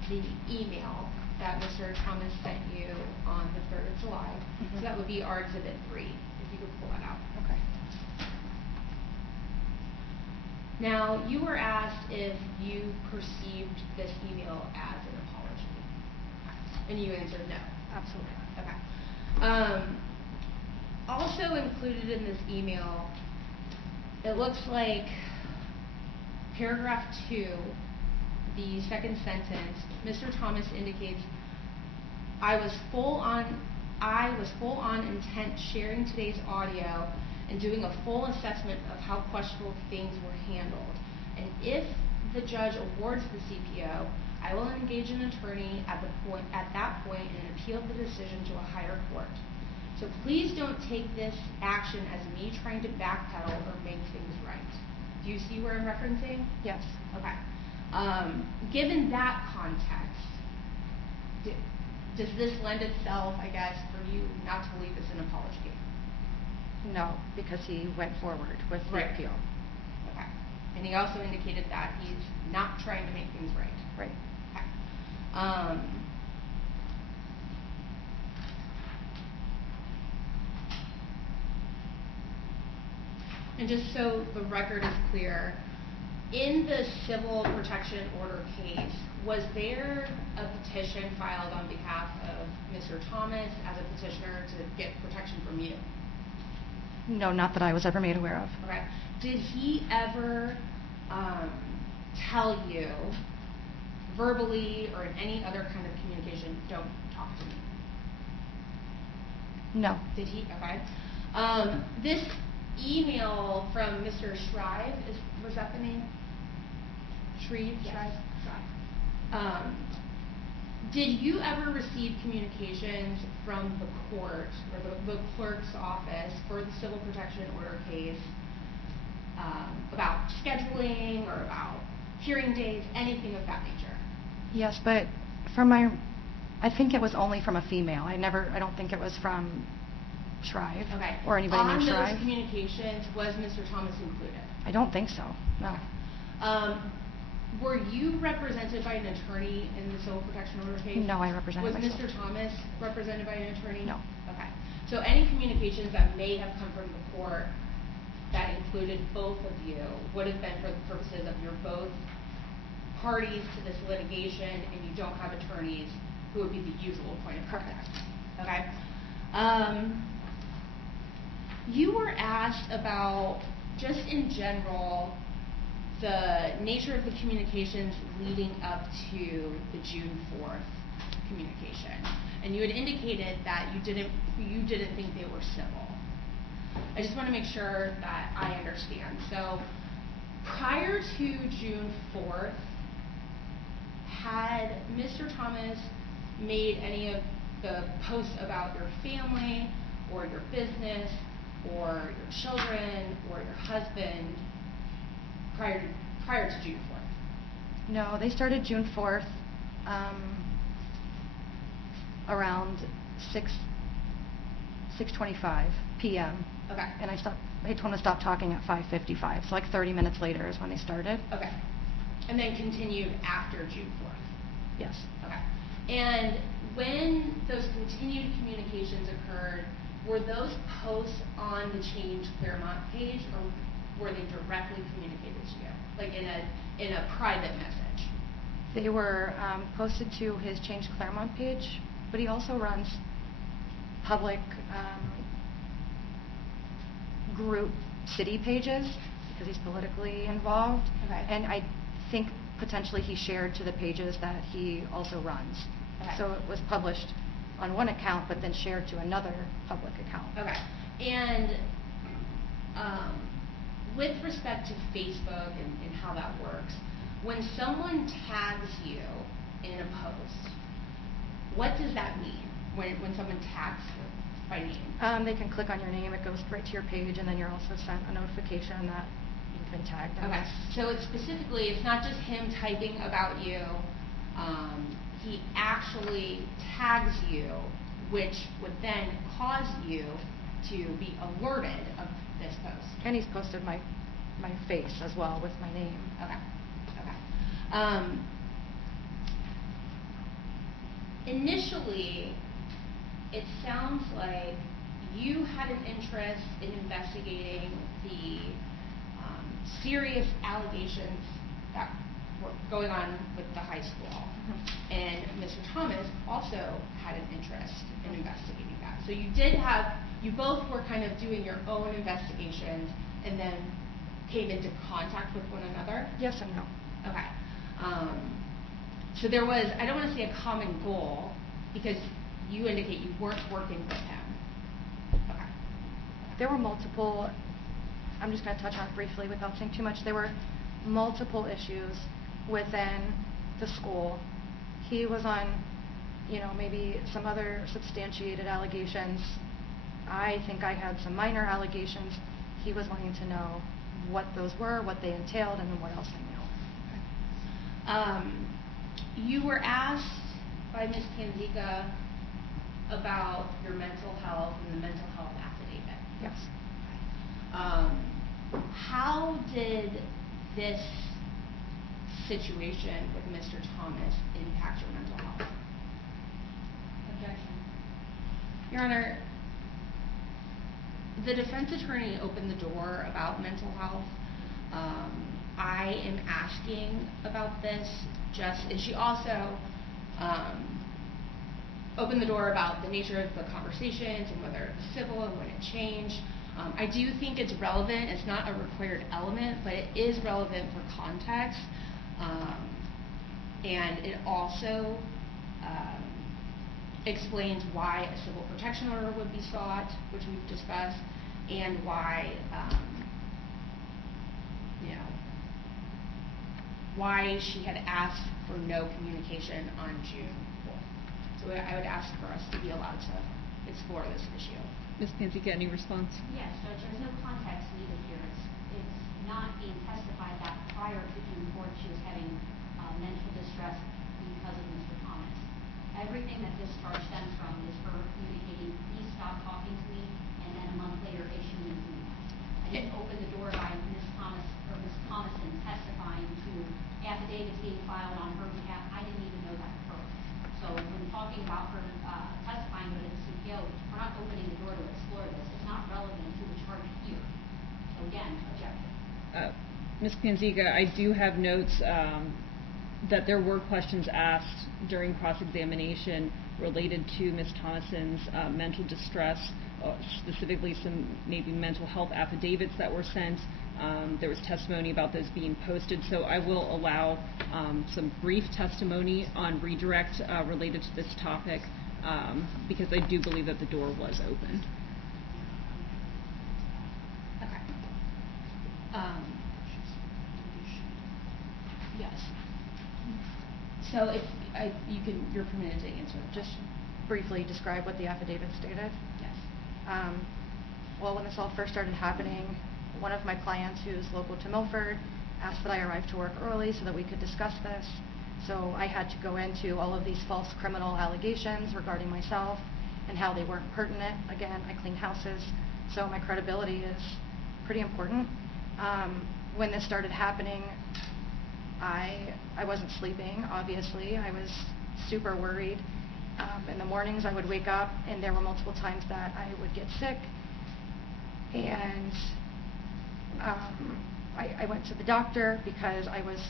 the email that Mr. Thomas sent you on the 3rd of July. So that would be our Exhibit 3, if you could pull that out. Okay. Now, you were asked if you perceived this email as an apology, and you answered no. Absolutely. Okay. Also included in this email, it looks like paragraph 2, the second sentence, Mr. Thomas indicates, I was full on intent sharing today's audio and doing a full assessment of how questionable things were handled. And if the judge awards the CPO, I will engage an attorney at that point and appeal the decision to a higher court. So please don't take this action as me trying to backpedal or make things right. Do you see where I'm referencing? Yes. Okay. Given that context, does this lend itself, I guess, for you not to believe it's an apology? No, because he went forward with the Right. appeal. Okay. And he also indicated that he's not trying to make things right. Right. Okay. And just so the record is clear, in the civil protection order case, was there a petition filed on behalf of Mr. Thomas as a petitioner to get protection from you? No, not that I was ever made aware of. Okay. Did he ever tell you verbally or in any other kind of communication, don't talk to me? No. Did he? Okay. This email from Mr. Shrive, was that the name? Shreve? Yes. Shrive? Did you ever receive communications from the court or the clerk's office for the civil protection order case about scheduling or about hearing dates, anything of that nature? Yes, but I think it was only from a female. I don't think it was from Shrive Okay. or anybody named On Shrive. those communications, was Mr. Thomas included? I don't think so, no. Were you represented by an attorney in the civil protection order case? No, I represented myself. Was Mr. Thomas represented by an attorney? No. Okay. So any communications that may have come from the court that included both of you would have been for the purposes of you're both parties to this litigation and you don't have attorneys who would be the usual point of contact. Okay. You were asked about, just in general, the nature of the communications leading up to the June 4th communication. And you had indicated that you didn't think they were civil. I just want to make sure that I understand. So prior to June 4th, had Mr. Thomas made any of the posts about your family or your business or your children or your husband prior to June 4th? No, they started June 4th around 6:25 p.m. Okay. And I told them to stop talking at 5:55. So like 30 minutes later is when they started. Okay. And then continued after June 4th? Yes. Okay. And when those continued communications occurred, were those posts on the Change Claremont page, or were they directly communicated to you, like in a private message? They were posted to his Change Claremont page, but he also runs public group city pages because he's politically involved. Okay. And I think potentially he shared to the pages that he also runs. Okay. So it was published on one account, but then shared to another public account. Okay. And with respect to Facebook and how that works, when someone tags you in a post, what does that mean when someone tags you by name? They can click on your name, it goes right to your page, and then you're also sent a notification that you've been tagged. Okay, so it's specifically, it's not just him typing about you, he actually tags you, which would then cause you to be alerted of this post. And he's posted my face as well with my name. Okay, okay. Initially, it sounds like you had an interest in investigating the serious allegations that were going on with the high school. And Mr. Thomas also had an interest in investigating that. So you both were kind of doing your own investigations and then came into contact with one another? Yes and no. Okay. So there was, I don't want to say a common goal, because you indicate you weren't working with him. Okay. There were multiple, I'm just going to touch on it briefly without saying too much. There were multiple issues within the school. He was on, maybe some other substantiated allegations. I think I had some minor allegations. He was wanting to know what those were, what they entailed, and then what else I knew. You were asked by Ms. Panzica about your mental health and the mental health affidavit. Yes. How did this situation with Mr. Thomas impact your mental health? Objection. Your Honor, the defense attorney opened the door about mental health. I am asking about this and she also opened the door about the nature of the conversations and whether it was civil and when it changed. I do think it's relevant. It's not a required element, but it is relevant for context. And it also explains why a civil protection order would be sought, which we've discussed, and why why she had asked for no communication on June 4th. So I would ask for us to be allowed to explore this issue. Ms. Panzica, any response? Yes, Judge, there's no context needed here. It's not being testified that prior to June 4th she was having mental distress because of Mr. Thomas. Everything that this charge stems from is her communicating, please stop talking to me, and then a month later issuing an email. I didn't open the door by Ms. Thomason testifying to affidavits being filed on her behalf. I didn't even know that occurred. So when talking about her testifying to the CPO, we're not opening the door to explore this. It's not relevant to the charge here. So again, objection. Ms. Panzica, I do have notes that there were questions asked during cross-examination related to Ms. Thomason's mental distress, specifically some maybe mental health affidavits that were sent. There was testimony about those being posted, so I will allow some brief testimony on redirect related to this topic because I do believe that the door was opened. Okay. Yes. So if you're permitted to answer the Just question. briefly describe what the affidavit stated. Yes. Well, when this all first started happening, one of my clients who's local to Milford asked that I arrive to work early so that we could discuss this. So I had to go into all of these false criminal allegations regarding myself and how they weren't pertinent. Again, I clean houses, so my credibility is pretty important. When this started happening, I wasn't sleeping, obviously. I was super worried. In the mornings I would wake up and there were multiple times that I would get sick, and I went to the doctor because I was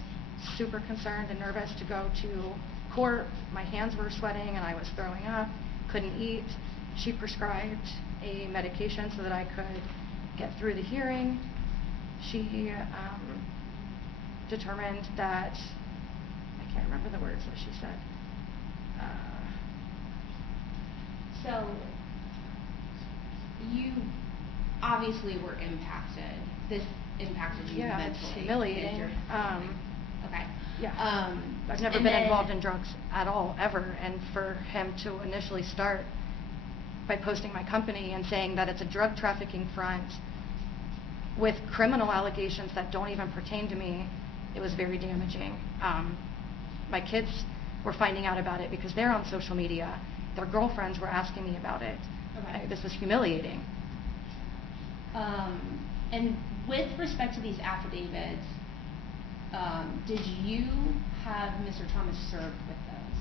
super concerned and nervous to go to court. My hands were sweating and I was throwing up, couldn't eat. She prescribed a medication so that I could get through the hearing. She determined that, I can't remember the words that she said. So, you obviously were impacted. This impacted you Yeah, mentally. it's humiliating. Okay. Yeah. I've never and been then- involved in drugs at all, ever. And for him to initially start by posting my company and saying that it's a drug trafficking front with criminal allegations that don't even pertain to me, it was very damaging. My kids were finding out about it because they're on social media. Their girlfriends were asking me about it. Okay. This was humiliating. And with respect to these affidavits, did you have Mr. Thomas served with those?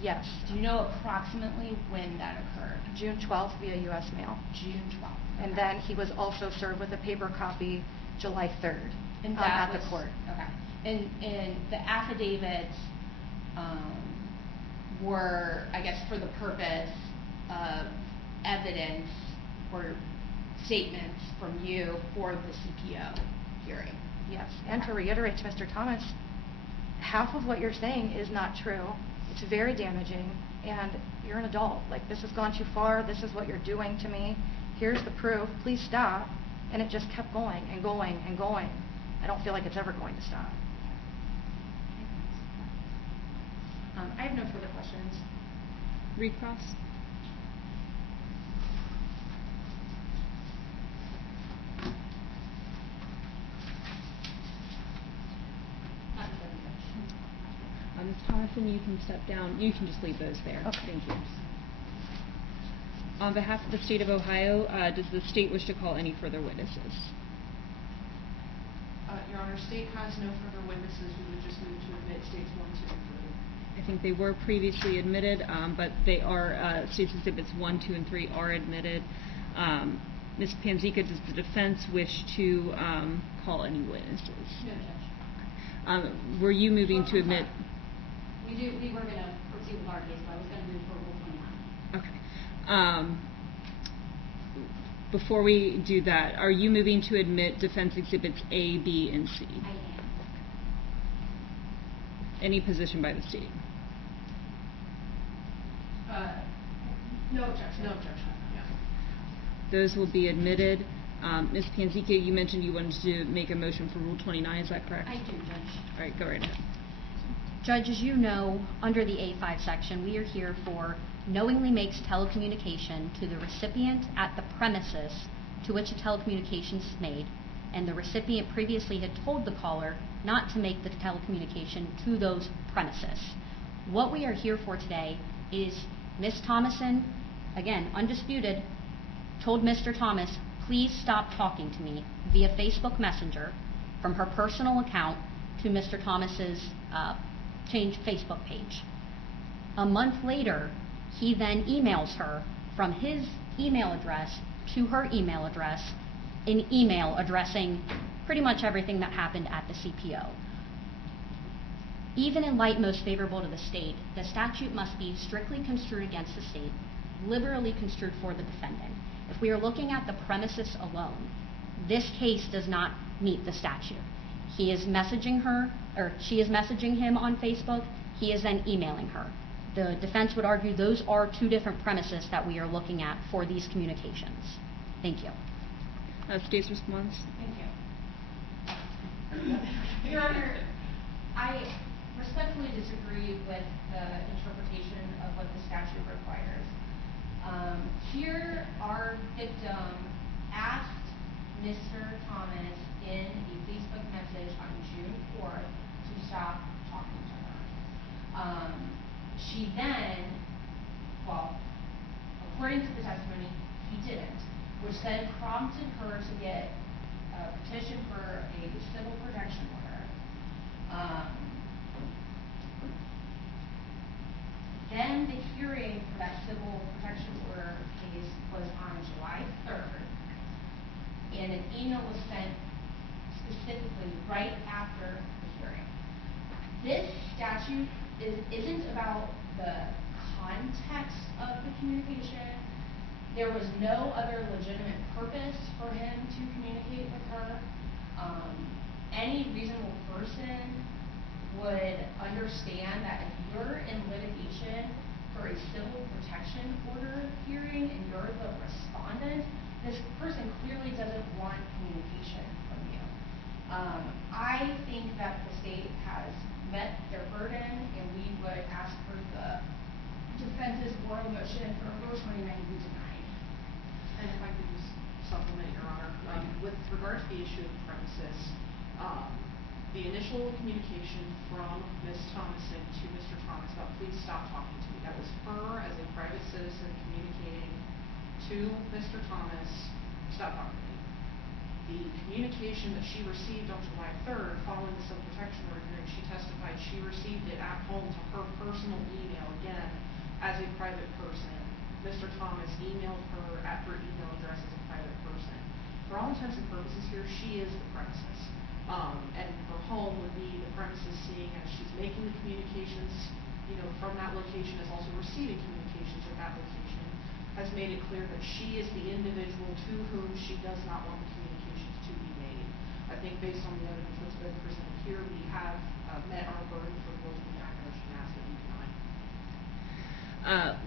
Yes. Do you know approximately when that occurred? June 12th via U.S. mail. June 12th. And Okay. then he was also served with a paper copy July 3rd And that at was, the court. Okay. And the affidavits were, I guess, for the purpose of evidence or statements from you for the CPO hearing. Yes. And to Okay. reiterate to Mr. Thomas, half of what you're saying is not true. It's very damaging, and you're an adult. Like, this has gone too far. This is what you're doing to me. Here's the proof. Please stop. And it just kept going and going and going. I don't feel like it's ever going to stop. I have no further questions. Recross? Ms. Thomason, you can step down. You can just leave those there. Okay. Thank you. On behalf of the state of Ohio, does the state wish to call any further witnesses? Your Honor, state has no further witnesses. We would just move to admit states 1, 2, and 3. I think they were previously admitted, but they are, states exhibits 1, 2, and 3 are admitted. Ms. Panzica, does the defense wish to call any witnesses? No, Judge. Were you moving to I'm admit? sorry. We were going to proceed with our case, but I was going to move for Rule 29. Okay. Before we do that, are you moving to admit defense exhibits A, B, and C? I am. Any position by the state? No objection. No objection. Yeah. Those will be admitted. Ms. Panzica, you mentioned you wanted to make a motion for Rule 29, is that correct? I do, Judge. All right, go right ahead. Judge, as you know, under the A5 section, we are here for knowingly makes telecommunication to the recipient at the premises to which a telecommunication is made, and the recipient previously had told the caller not to make the telecommunication to those premises. What we are here for today is Ms. Thomason, again, undisputed, told Mr. Thomas, please stop talking to me via Facebook Messenger from her personal account to Mr. Thomas's changed Facebook page. A month later, he then emails her from his email address to her email address, an email addressing pretty much everything that happened at the CPO. Even in light most favorable to the state, the statute must be strictly construed against the state, liberally construed for the defendant. If we are looking at the premises alone, this case does not meet the statute. He is messaging her, or she is messaging him on Facebook, he is then emailing her. The defense would argue those are two different premises that we are looking at for these communications. Thank you. State's response? Thank you. Your Honor, I respectfully disagree with the interpretation of what the statute requires. Here, our victim asked Mr. Thomas in a Facebook message on June 4th to stop talking to her. She then, well, according to the testimony, he didn't, which then prompted her to get a petition for a civil protection order. Then the hearing for that civil protection order case was on July 3rd, and an email was sent specifically right after the hearing. This statute isn't about the context of the communication. There was no other legitimate purpose for him to communicate with her. Any reasonable person would understand that if you're in litigation for a civil protection order hearing and you're the respondent, this person clearly doesn't want communication from you. I think that the state has met their burden, and we would ask for the defense's oral motion for Rule 29 to be denied. And if I could just supplement, Your Honor, with regard to the issue of the premises, the initial communication from Ms. Thomason to Mr. Thomas about please stop talking to me, that was her as a private citizen communicating to Mr. Thomas, stop talking to me. The communication that she received on July 3rd following the civil protection order hearing, she testified she received it at home to her personal email, again, as a private person. Mr. Thomas emailed her at her email address as a private person. For all intents and purposes here, she is the premises. And her home would be the premises, seeing as she's making the communications, from that location, as also receiving communications at that location, has made it clear that she is the individual to whom she does not want the communications to be made. I think based on the evidence that's been presented here, we have met our burden for the Rule 29 motion and ask that we deny.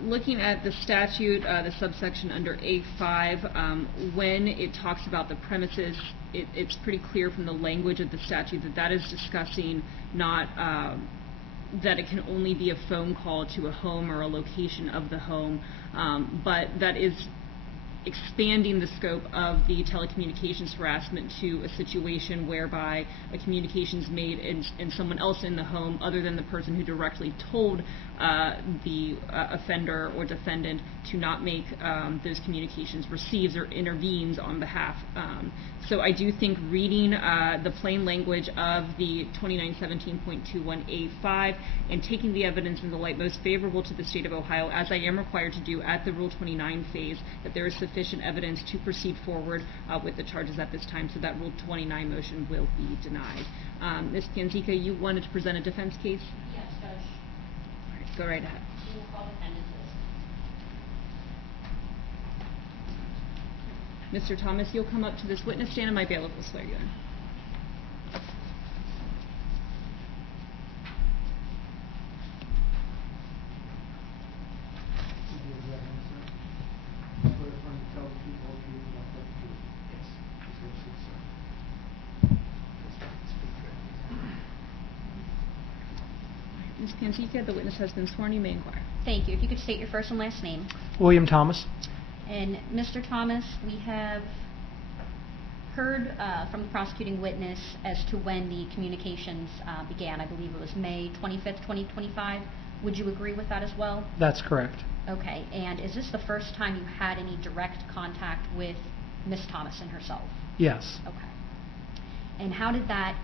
Looking at the statute, the subsection under A5, when it talks about the premises, it's pretty clear from the language of the statute that is discussing not that it can only be a phone call to a home or a location of the home, but that is expanding the scope of the telecommunications harassment to a situation whereby a communication is made and someone else in the home other than the person who directly told the offender or defendant to not make those communications receives or intervenes on behalf. So I do think reading the plain language of the 2917.21A5 and taking the evidence in the light most favorable to the state of Ohio, as I am required to do at the Rule 29 phase, that there is sufficient evidence to proceed forward with the charges at this time, so that Rule 29 motion will be denied. Ms. Pianzica, you wanted to present a defense case? Yes, Judge. All right, go right ahead. We will call defendants. Mr. Thomas, you'll come up to this witness stand and my bailiff will swear you in. Ms. Pianzica, the witness has been sworn. You may inquire. Thank you. If you could state your first and last name. William Thomas. And Mr. Thomas, we have heard from the prosecuting witness as to when the communications began. I believe it was May 25th, 2025. Would you agree with that as well? That's correct. Okay. And is this the first time you had any direct contact with Ms. Thomason herself? Yes. Okay. And how did that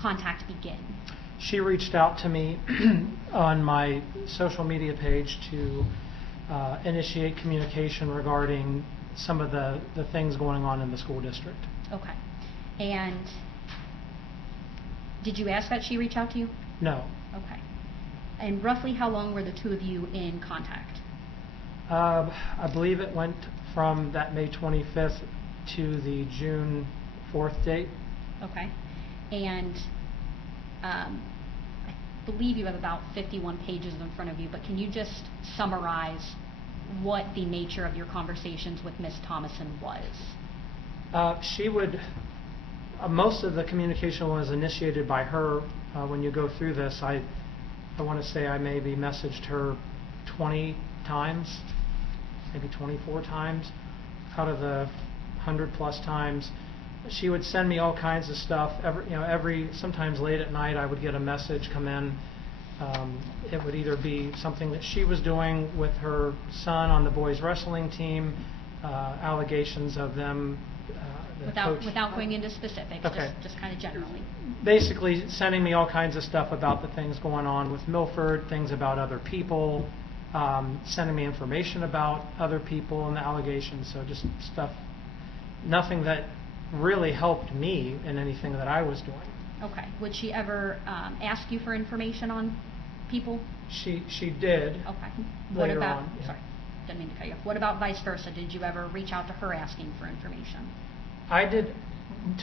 contact begin? She reached out to me on my social media page to initiate communication regarding some of the things going on in the school district. Okay. And did you ask that she reach out to you? No. Okay. And roughly how long were the two of you in contact? I believe it went from that May 25th to the June 4th date. Okay. And I believe you have about 51 pages in front of you, but can you just summarize what the nature of your conversations with Ms. Thomason was? She would, most of the communication was initiated by her. When you go through this, I want to say I maybe messaged her 20 times, maybe 24 times out of the 100 plus times. She would send me all kinds of stuff. Sometimes late at night I would get a message come in. It would either be something that she was doing with her son on the boys wrestling team, allegations of them. Without going into specifics, Okay. just kind of generally. Basically sending me all kinds of stuff about the things going on with Milford, things about other people, sending me information about other people and the allegations, so just stuff, nothing that really helped me in anything that I was doing. Okay. Would she ever ask you for information on people? She did. Okay. Later What about? on, yeah. Sorry. didn't mean to cut you off. What about vice versa? Did you ever reach out to her asking for information? I did,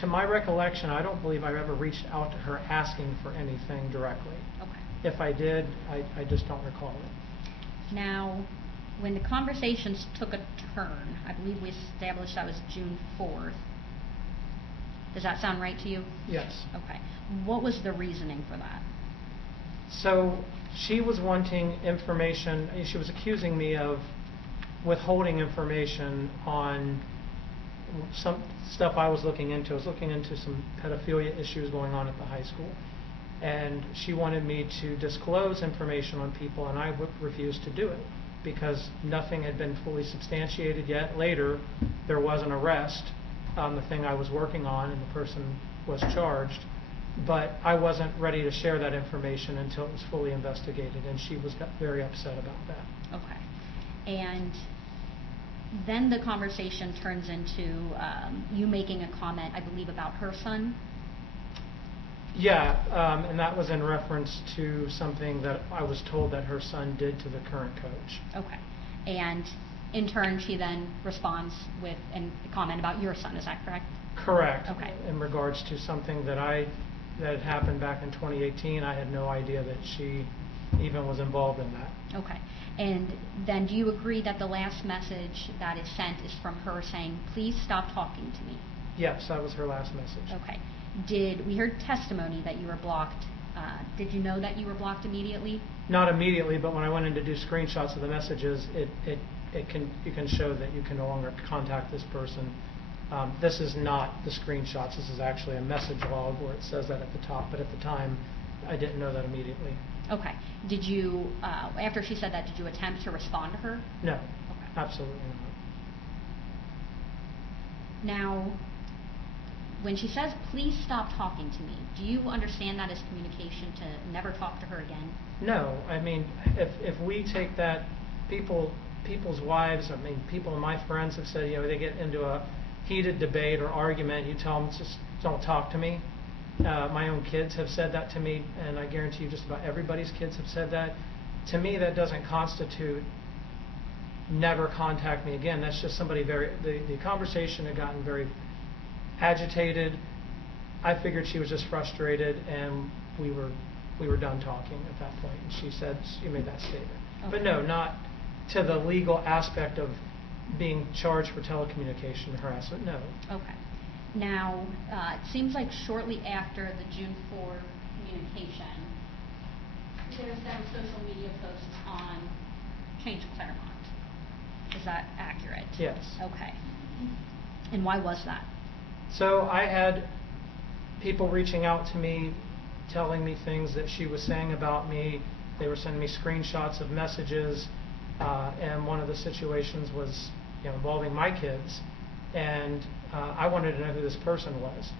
to my recollection, I don't believe I ever reached out to her asking for anything directly. Okay. If I did, I just don't recall it. Now, when the conversations took a turn, I believe we established that was June 4th. Does that sound right to you? Yes. Okay. What was the reasoning for that? So she was wanting information, she was accusing me of withholding information on some stuff I was looking into. I was looking into some pedophilia issues going on at the high school. And she wanted me to disclose information on people, and I refused to do it because nothing had been fully substantiated yet. Later, there was an arrest on the thing I was working on, and the person was charged. But I wasn't ready to share that information until it was fully investigated, and she got very upset about that. Okay. And then the conversation turns into you making a comment, I believe, about her son? Yeah, and that was in reference to something that I was told that her son did to the current coach. Okay. And in turn, she then responds with a comment about your son, is that correct? Correct. Okay. In regards to something that had happened back in 2018, I had no idea that she even was involved in that. Okay. And then do you agree that the last message that is sent is from her saying, please stop talking to me? Yes, that was her last message. Okay. We heard testimony that you were blocked. Did you know that you were blocked immediately? Not immediately, but when I went in to do screenshots of the messages, you can show that you can no longer contact this person. This is not the screenshots. This is actually a message log where it says that at the top. But at the time, I didn't know that immediately. Okay. Did you, after she said that, did you attempt to respond to her? No, Okay. absolutely not. Now, when she says, please stop talking to me, do you understand that as communication to never talk to her again? No, I mean, if we take that, people's wives, I mean, people, my friends have said, they get into a heated debate or argument, you tell them, just don't talk to me. My own kids have said that to me, and I guarantee you just about everybody's kids have said that. To me, that doesn't constitute never contact me again. That's just somebody the conversation had gotten very agitated. I figured she was just frustrated, and we were done talking at that point. And she made that statement. Okay. But no, not to the legal aspect of being charged for telecommunication harassment, no. Okay. Now, it seems like shortly after the June 4 communication, there's some social media posts on Change Claremont. Is that accurate? Yes. Okay. And why was that? So I had people reaching out to me, telling me things that she was saying about me. They were sending me screenshots of messages, and one of the situations was involving my kids, and I wanted to know who this person was.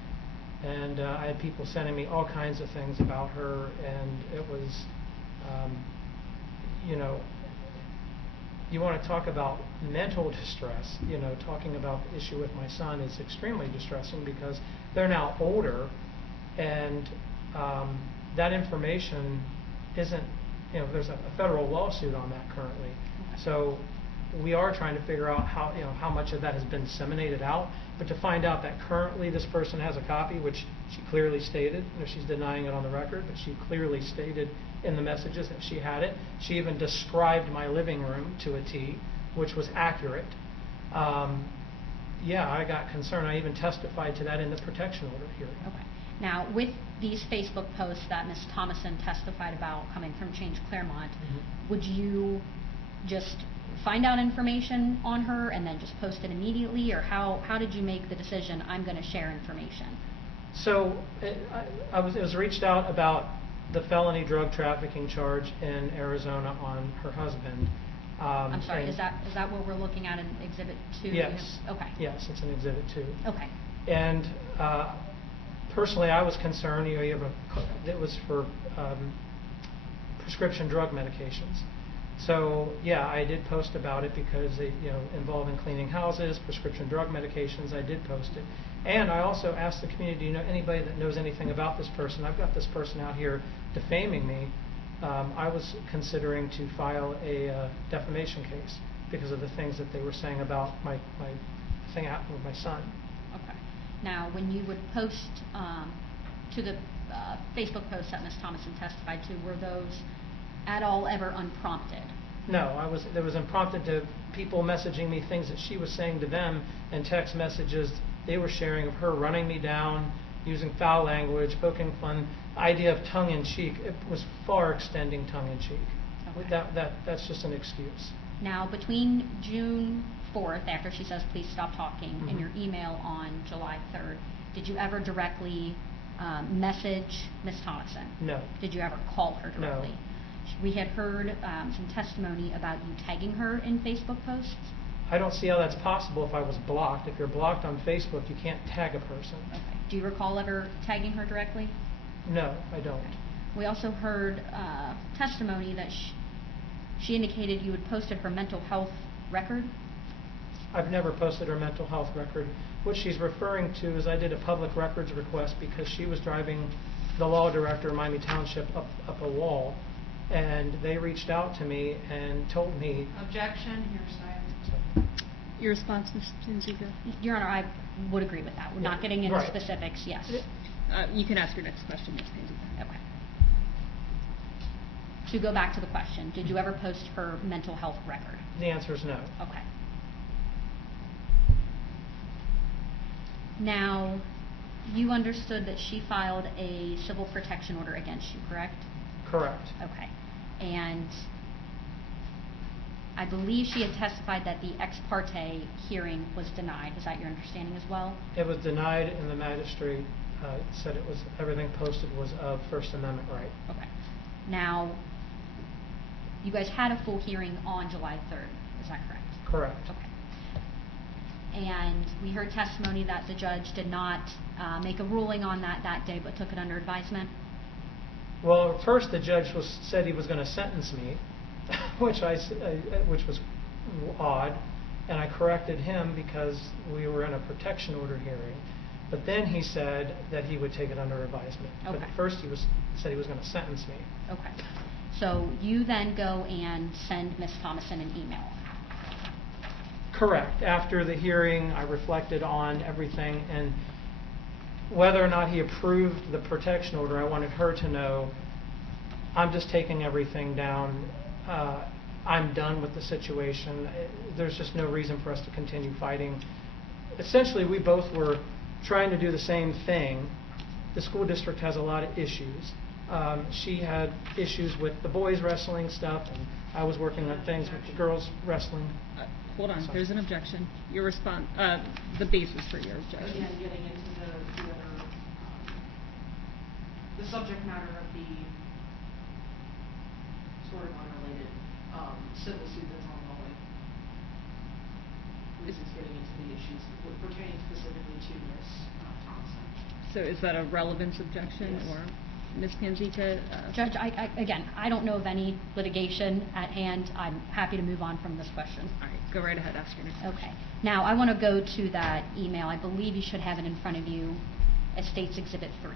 And I had people sending me all kinds of things about her, and it was, you want to talk about mental distress, talking about the issue with my son is extremely distressing because they're now older, and that information isn't, there's a federal lawsuit on that currently. So we are trying to figure out how much of that has been disseminated out, but to find out that currently this person has a copy, which she clearly stated, she's denying it on the record, but she clearly stated in the messages that she had it. She even described my living room to a T, which was accurate. I got concerned. I even testified to that in the protection order hearing. Okay. Now, with these Facebook posts that Ms. Thomason testified about coming from Change Claremont, would you just find out information on her and then just post it immediately, or how did you make the decision, I'm going to share information? So it was reached out about the felony drug trafficking charge in Arizona on her husband. I'm sorry, is that what we're looking at in Exhibit 2? Yes. Okay. Yes, it's in Exhibit 2. Okay. And personally, I was concerned. It was for prescription drug medications. So I did post about it because they, involving cleaning houses, prescription drug medications. I did post it, and I also asked the community, anybody that knows anything about this person? I've got this person out here defaming me. I was considering to file a defamation case because of the things that they were saying about my thing happened with my son. Okay. Now, when you would post to the Facebook posts that Ms. Thomason testified to, were those at all ever unprompted? No, there was unprompted to people messaging me things that she was saying to them, and text messages they were sharing of her running me down, using foul language, poking fun. The idea of tongue-in-cheek, it was far extending tongue-in-cheek. Okay. That's just an excuse. Now, between June 4th, after she says, please stop talking, and Mhm. your email on July 3rd, did you ever directly message Ms. Thomason? No. Did you ever call her No. directly? We had heard some testimony about you tagging her in Facebook posts. I don't see how that's possible if I was blocked. If you're blocked on Facebook, you can't tag a person. Okay. Do you recall ever tagging her directly? No, I don't. We also heard testimony that she indicated you had posted her mental health record. I've never posted her mental health record. What she's referring to is I did a public records request because she was driving the law director in Miami Township up a wall, and they reached out to me and told me. Objection, hearsay. Your response, Ms. Tinzica? Your Honor, I would agree with that. We're not getting into Right. specifics, yes. You can ask your next question, Ms. Tinzica. Okay. To go back to the question, did you ever post her mental health record? The answer is no. Okay. Now, you understood that she filed a civil protection order against you, correct? Correct. Okay. And I believe she had testified that the ex parte hearing was denied. Is that your understanding as well? It was denied, and the magistrate said it was everything posted was of First Amendment right. Okay. Now, you guys had a full hearing on July 3rd. Is that correct? Correct. Okay. And we heard testimony that the judge did not make a ruling on that day, but took it under advisement. Well, at first the judge said he was going to sentence me, which was odd, and I corrected him because we were in a protection order hearing. But then he said that he would take it under advisement. But Okay. at first said he was going to sentence me. Okay. So you then go and send Ms. Thomason an email. Correct. After the hearing, I reflected on everything, and whether or not he approved the protection order, I wanted her to know, I'm just taking everything down. I'm done with the situation. There's just no reason for us to continue fighting. Essentially, we both were trying to do the same thing. The school district has a lot of issues. She had issues with the boys wrestling stuff, and I was working on things with the girls wrestling. Hold on, Sorry. there's an objection. Your response, the basis for your objection. Again, getting into the other, the subject matter of the sort of unrelated civil suit that's ongoing. This is getting into the issues pertaining specifically to Ms. Thompson. So is that a relevance objection, Yes. or Ms. Panzica? Judge, again, I don't know of any litigation at hand. I'm happy to move on from this question. All right, go right ahead, ask your next question. Okay. Now, I want to go to that email. I believe you should have it in front of you as State's Exhibit 3.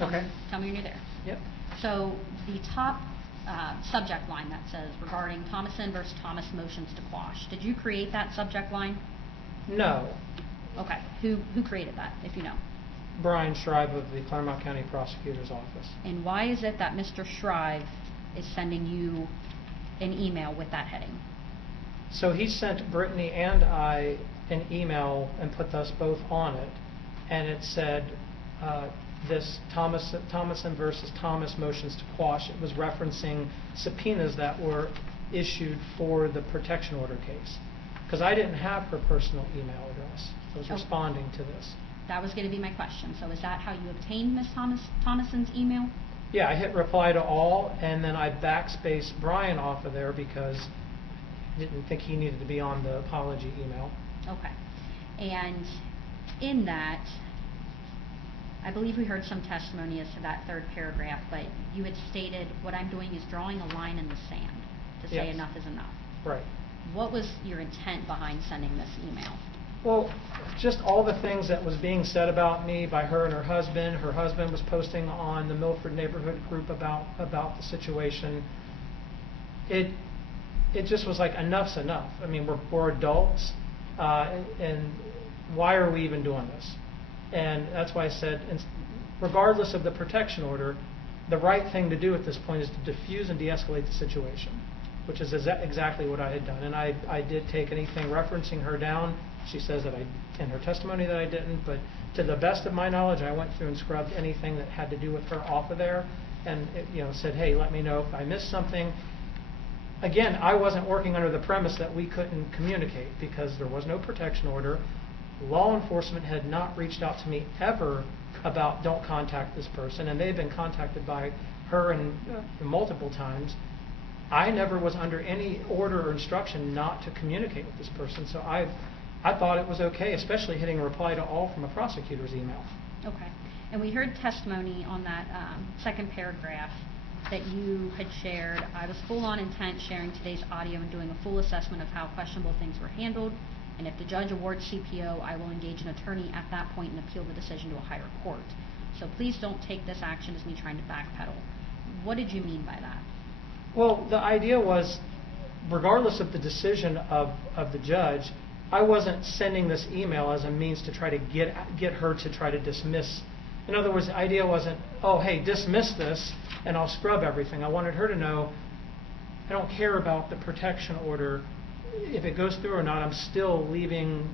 Okay. Tell me when you're there. Yep. So the top subject line that says regarding Thomason versus Thomas motions to quash. Did you create that subject line? No. Okay. Who created that, if you know? Brian Schreiber of the Claremont County Prosecutor's Office. And why is it that Mr. Shrive is sending you an email with that heading? So he sent Brittney and I an email and put us both on it, and it said this Thomason versus Thomas motions to quash. It was referencing subpoenas that were issued for the protection order case, because I didn't have her personal email address. I was Oh. responding to this. That was going to be my question. So is that how you obtained Ms. Thomason's email? Yeah, I hit reply to all, and then I backspaced Brian off of there because I didn't think he needed to be on the apology email. Okay. And in that, I believe we heard some testimony as to that third paragraph, but you had stated, what I'm doing is drawing a line in the sand to say Yes. enough is enough. Right. What was your intent behind sending this email? Well, just all the things that was being said about me by her and her husband. Her husband was posting on the Milford neighborhood group about the situation. It just was like, enough's enough. I mean, we're adults, and why are we even doing this? And that's why I said, regardless of the protection order, the right thing to do at this point is to diffuse and de-escalate the situation, which is exactly what I had done. And I did take anything referencing her down. She says that in her testimony that I didn't, but to the best of my knowledge, I went through and scrubbed anything that had to do with her off of there, and said, hey, let me know if I missed something. Again, I wasn't working under the premise that we couldn't communicate because there was no protection order. Law enforcement had not reached out to me ever about don't contact this person, and they've been contacted by her and multiple times. I never was under any order or instruction not to communicate with this person, so I thought it was okay, especially hitting reply to all from a prosecutor's email. Okay. And we heard testimony on that second paragraph that you had shared. I was full on intent sharing today's audio and doing a full assessment of how questionable things were handled. And if the judge awards CPO, I will engage an attorney at that point and appeal the decision to a higher court. So please don't take this action as me trying to backpedal. What did you mean by that? Well, the idea was, regardless of the decision of the judge, I wasn't sending this email as a means to try to get her to try to dismiss. In other words, the idea wasn't, oh, hey, dismiss this and I'll scrub everything. I wanted her to know I don't care about the protection order. If it goes through or not, I'm still leaving,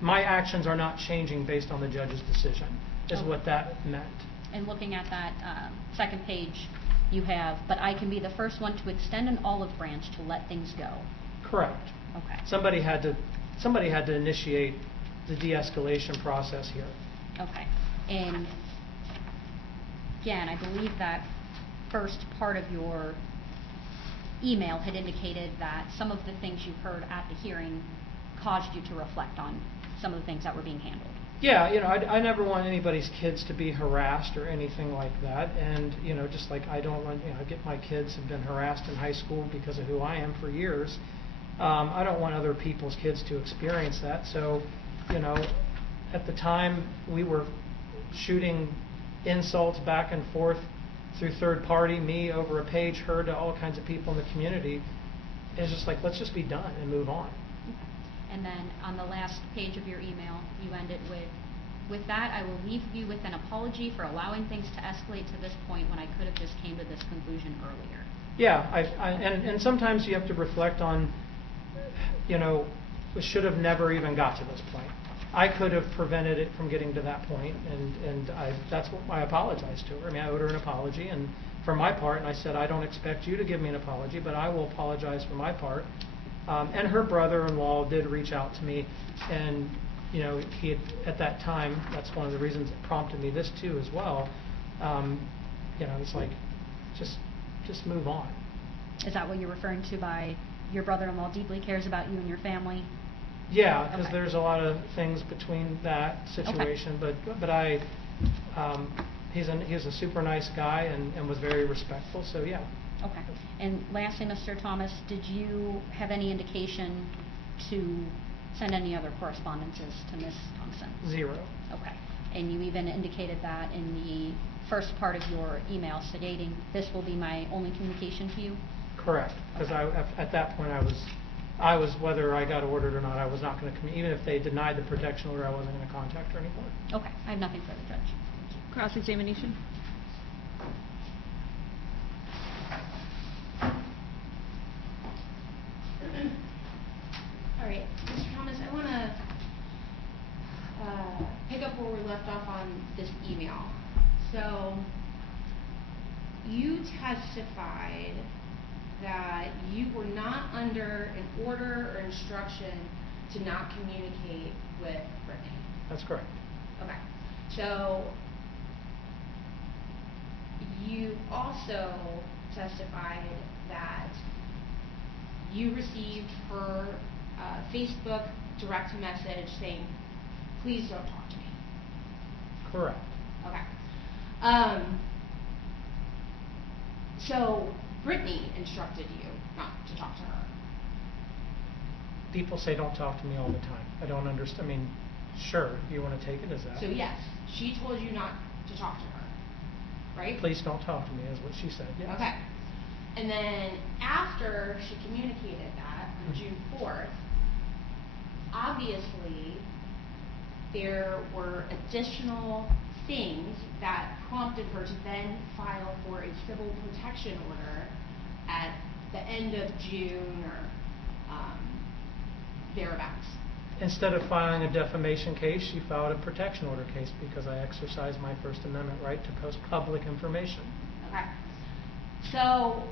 my actions are not changing based on the judge's decision, is what that meant. And looking at that second page, you have, but I can be the first one to extend an olive branch to let things go. Correct. Okay. Somebody had to initiate the de-escalation process here. Okay. And again, I believe that first part of your email had indicated that some of the things you heard at the hearing caused you to reflect on some of the things that were being handled. Yeah, I never want anybody's kids to be harassed or anything like that, and just like I don't want, my kids have been harassed in high school because of who I am for years. I don't want other people's kids to experience that. So, at the time we were shooting insults back and forth through third party, me over a page, her to all kinds of people in the community. It's just like, let's just be done and move on. And then on the last page of your email, you ended with that, I will leave you with an apology for allowing things to escalate to this point when I could have just came to this conclusion earlier. Yeah, and sometimes you have to reflect on, we should have never even got to this point. I could have prevented it from getting to that point, and that's what I apologized to her. I mean, I owed her an apology, and for my part, and I said, I don't expect you to give me an apology, but I will apologize for my part. And her brother-in-law did reach out to me, and he had, at that time, that's one of the reasons that prompted me this too as well. It's like, just move on. Is that what you're referring to by your brother-in-law deeply cares about you and your family? Yeah, because Okay. there's a lot of things between that situation, but he's a super nice guy and was very respectful, so yeah. Okay. And lastly, Mr. Thomas, did you have any indication to send any other correspondences to Ms. Thompson? Zero. Okay. And you even indicated that in the first part of your email, stating this will be my only communication to you? Correct, because Okay. at that point I was, whether I got ordered or not, I was not going to, even if they denied the protection order, I wasn't going to contact her anymore. Okay. I have nothing further, Judge. Thank you. Cross-examination? All right, Mr. Thomas, I want to pick up where we left off on this email. So, you testified that you were not under an order or instruction to not communicate with Brittney. That's correct. Okay. So, you also testified that you received her Facebook direct message saying, please don't talk to me. Correct. Okay. So, Brittney instructed you not to talk to her. People say don't talk to me all the time. I don't understand. I mean, sure, you want to take it as that. So yes, she told you not to talk to her, right? Please don't talk to me, is what she said, yes. Okay. And then after she communicated that on June 4th, obviously there were additional things that prompted her to then file for a civil protection order at the end of June or thereabouts. Instead of filing a defamation case, she filed a protection order case because I exercised my First Amendment right to post public information. Okay. So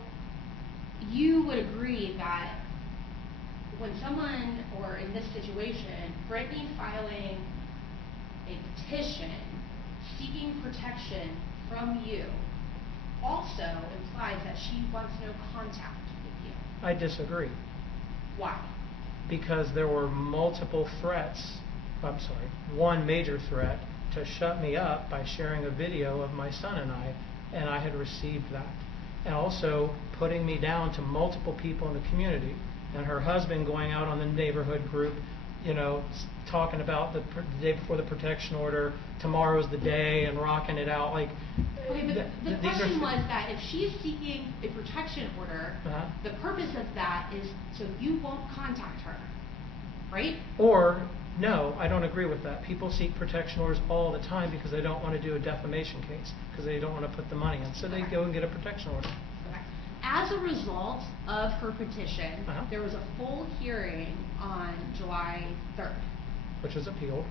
you would agree that when someone, or in this situation, Brittney filing a petition seeking protection from you also implies that she wants no contact with you. I disagree. Why? Because there were multiple threats, one major threat to shut me up by sharing a video of my son and I had received that. And also putting me down to multiple people in the community, and her husband going out on the neighborhood group, talking about the day before the protection order, tomorrow's the day, and rocking it out. Like, okay, but the question was that if she's seeking a protection order, the purpose of that is so you won't contact her, right? Or, no, I don't agree with that. People seek protection orders all the time because they don't want to do a defamation case, because they don't want to put the money in. So they go and get a protection order. Okay. As a result of her petition, there was a full hearing on July 3rd. Which was appealed.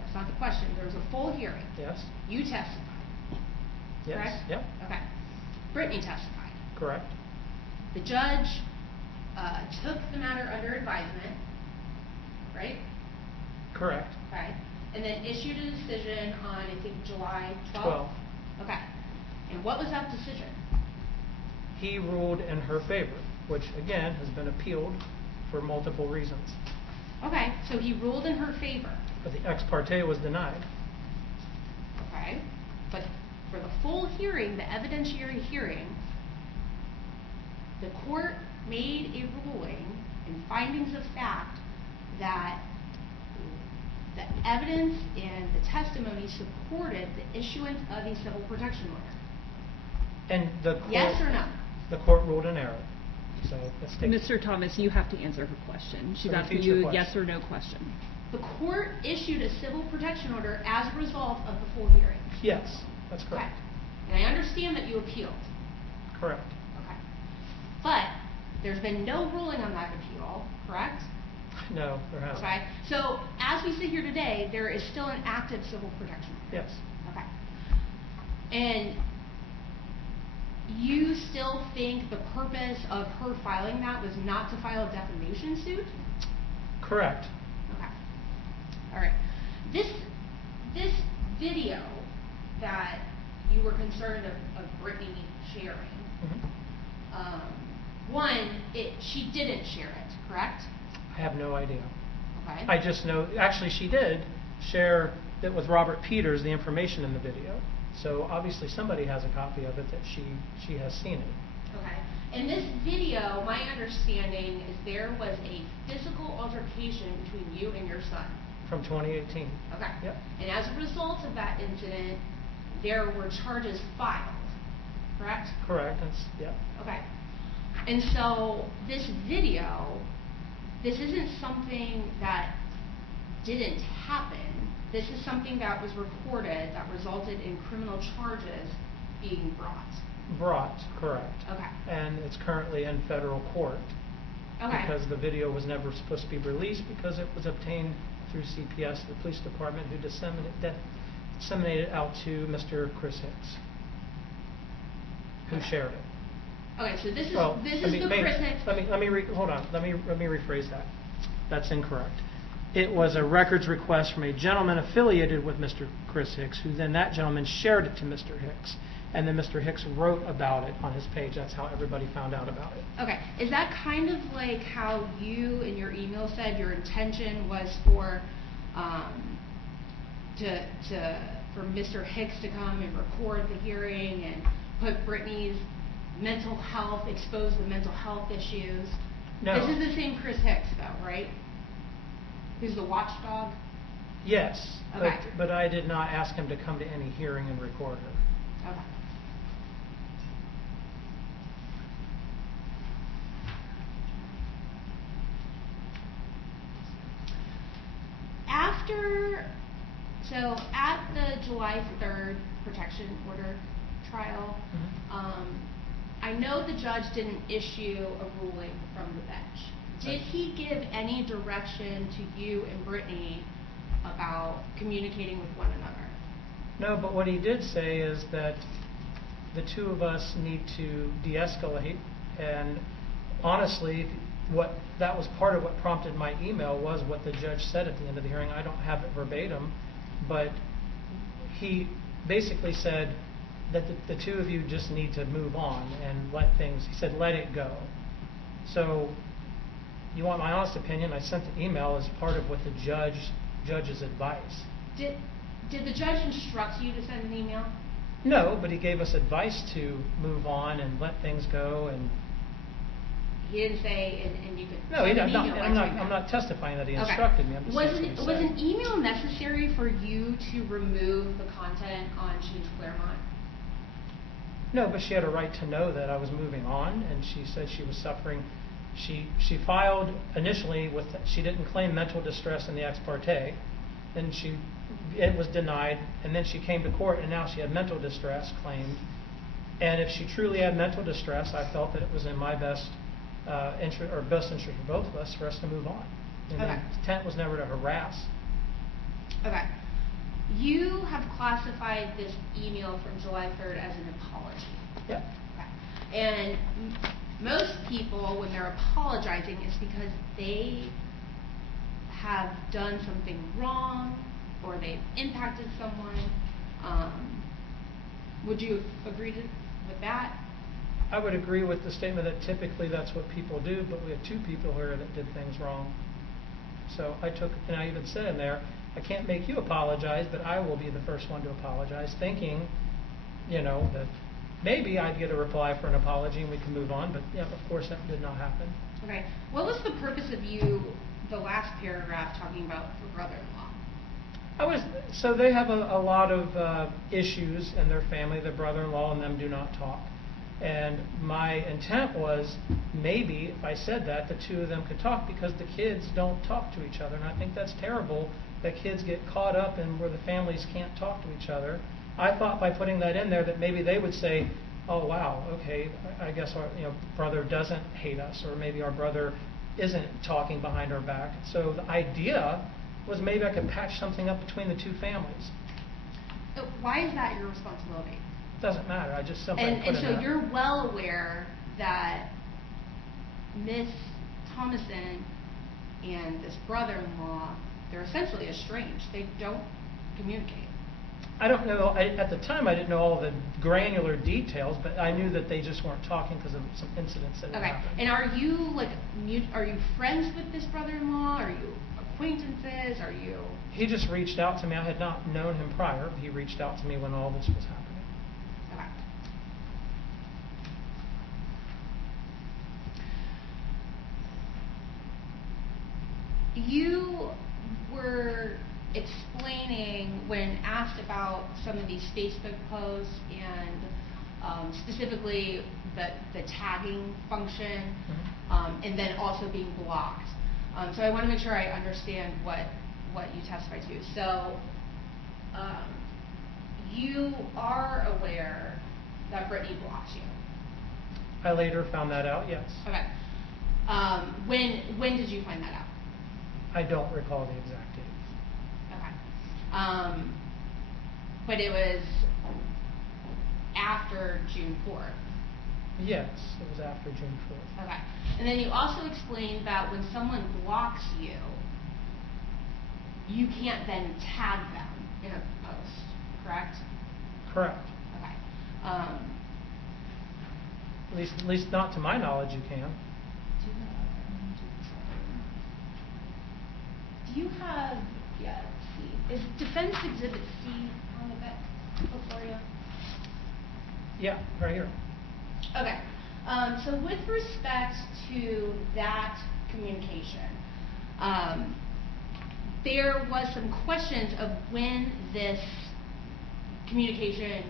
That's not the question. There was a full hearing. Yes. You testified. Yes. Correct? Yep. Okay. Brittney testified. Correct. The judge took the matter under advisement, right? Correct. Okay. And then issued a decision on, I think, July 12th? 12. Okay. And what was that decision? He ruled in her favor, which, again, has been appealed for multiple reasons. Okay. So he ruled in her favor. But the ex parte was denied. Okay. But for the full hearing, the evidentiary hearing, the court made a ruling and findings of fact that the evidence and the testimony supported the issuance of a civil protection order. And the court, Yes or no? The court ruled in error. So let's take Mr. Thomas, you have to answer her question. She's So asking repeat your you a question. yes or no question. The court issued a civil protection order as a result of the full hearing. Yes, that's correct. Okay. And I understand that you appealed. Correct. Okay. But there's been no ruling on that appeal, correct? No, there hasn't. Okay. So as we sit here today, there is still an active civil protection order. Yes. Okay. And you still think the purpose of her filing that was not to file a defamation suit? Correct. Okay. All right. This video that you were concerned of Brittney sharing, she didn't share it, correct? I have no idea. Okay. I just know, actually she did share that with Robert Peters, the information in the video. So obviously somebody has a copy of it that she has seen it. Okay. In this video, my understanding is there was a physical altercation between you and your son. From 2018. Okay. Yep. And as a result of that incident, there were charges filed, correct? Correct. That's, yep. Okay. And so this video, this isn't something that didn't happen. This is something that was recorded that resulted in criminal charges being brought. Brought, correct. Okay. And it's currently in federal court. Okay. Because the video was never supposed to be released because it was obtained through CPS, the police department, who disseminated it out to Mr. Chris Hicks, who shared it. Okay, so this is Well, the maybe- Chris Hicks. hold on. Let me rephrase that. That's incorrect. It was a records request from a gentleman affiliated with Mr. Chris Hicks, who then that gentleman shared it to Mr. Hicks. And then Mr. Hicks wrote about it on his page. That's how everybody found out about it. Okay, is that kind of like how you in your email said your intention was for Mr. Hicks to come and record the hearing and put Brittney's mental health, expose the mental health issues? No. This is the same Chris Hicks, though, right? Who's the watchdog? Yes, Okay. but I did not ask him to come to any hearing and record her. Okay. So at the July 3rd protection order trial, I know the judge didn't issue a ruling from the bench. Did he give any direction to you and Brittney about communicating with one another? No, but what he did say is that the two of us need to de-escalate, and honestly, that was part of what prompted my email was what the judge said at the end of the hearing. I don't have it verbatim, but he basically said that the two of you just need to move on and he said, let it go. So, you want my honest opinion? I sent the email as part of what the judge's advice. Did the judge instruct you to send an email? No, but he gave us advice to move on and let things go, and he didn't say, and you could. No, send an email I'm not testifying that he instructed me. I'm just saying was an email necessary for you to remove the content on Jean Claremont? No, but she had a right to know that I was moving on, and she said she was suffering. She filed initially she didn't claim mental distress in the ex parte, and it was denied, and then she came to court, and now she had mental distress claimed. And if she truly had mental distress, I felt that it was in my best interest for both of us for us to move on. And Okay. the intent was never to harass. Okay. You have classified this email from July 3rd as an apology. Yep. Okay. And most people, when they're apologizing, it's because they have done something wrong or they've impacted someone. Would you agree with that? I would agree with the statement that typically that's what people do, but we have two people here that did things wrong. So and I even said in there, I can't make you apologize, but I will be the first one to apologize, thinking, that maybe I'd get a reply for an apology and we can move on, but yeah, of course that did not happen. Okay. What was the purpose of the last paragraph talking about the brother-in-law? So they have a lot of issues in their family. Their brother-in-law and them do not talk. And my intent was maybe if I said that, the two of them could talk because the kids don't talk to each other. And I think that's terrible that kids get caught up in where the families can't talk to each other. I thought by putting that in there that maybe they would say, oh wow, okay, I guess our brother doesn't hate us, or maybe our brother isn't talking behind our back. So the idea was maybe I could patch something up between the two families. Why is that your responsibility? Doesn't matter. I just simply put And it so in there. you're well aware that Miss Thomason and this brother-in-law, they're essentially estranged. They don't communicate. I don't know. At the time, I didn't know all the granular details, but I knew that they just weren't talking because of some incidents that had Okay. happened. And are you friends with this brother-in-law? Are you acquaintances? Are you? He just reached out to me. I had not known him prior. He reached out to me when all this was happening. Okay. You were explaining when asked about some of these Facebook posts and specifically the tagging function, and then also being blocked. So I want to make sure I understand what you testified to. So you are aware that Brittney blocked you. I later found that out, yes. Okay. When did you find that out? I don't recall the exact date. Okay. But it was after June 4th. Yes, it was after June 4th. Okay. And then you also explained that when someone blocks you, you can't then tag them in a post, correct? Correct. Okay. At least not to my knowledge you can. Do you have, yeah, let's see, is Defense Exhibit C on the back before you? Yeah, right here. Okay. So with respect to that communication, there was some questions of when this communication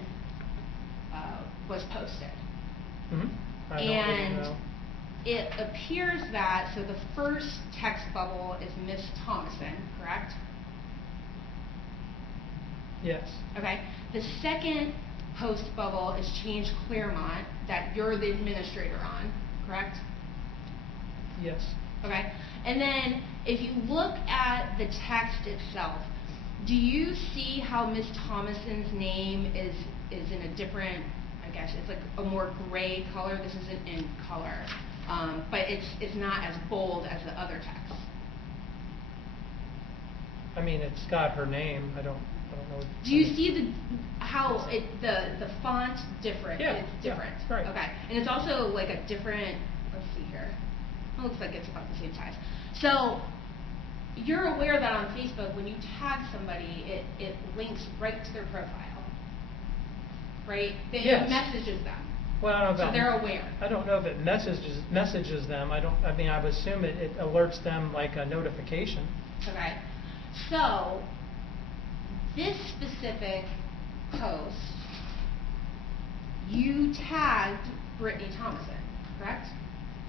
was posted. Mhm. I don't really And know. it appears that, so the first text bubble is Miss Thomason, correct? Yes. Okay. The second post bubble is Change Claremont, that you're the administrator on, correct? Yes. Okay. And then if you look at the text itself, do you see how Miss Thomason's name is in a different, I guess it's like a more gray color? This isn't in color, but it's not as bold as the other text. I mean, it's got her name. I don't know. Do you see how the font different? Yeah, It's different. yeah, right. Okay, and it's also like a different. Let's see here. It looks like it's about the same size. So you're aware that on Facebook, when you tag somebody, it links right to their profile, right? Yes. It messages them. Well, I don't know So about. they're aware. I don't know if it messages them. I mean, I would assume it alerts them like a notification. Okay. So this specific post, you tagged Brittney Thomason, correct?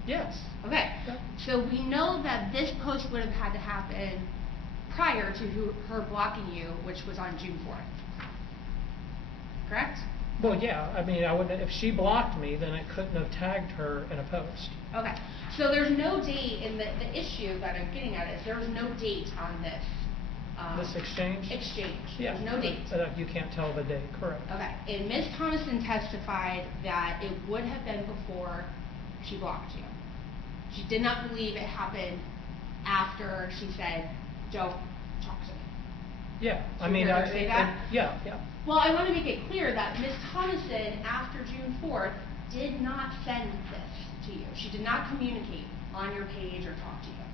Yes. Okay. Yep. So we know that this post would have had to happen prior to her blocking you, which was on June 4th. Correct? Well, yeah. I mean, I wouldn't. If she blocked me, then I couldn't have tagged her in a post. Okay. So there's no date, and the issue that I'm getting at is there was no date on this. This exchange? Exchange. Yeah. There's no date. You can't tell the date. Correct. Okay. And Ms. Thomason testified that it would have been before she blocked you. She did not believe it happened after she said, "Don't talk to me." Yeah. I Should mean, we ever say that? yeah. Well, I want to make it clear that Ms. Thomason, after June 4th, did not send this to you. She did not communicate on your page or talk to you.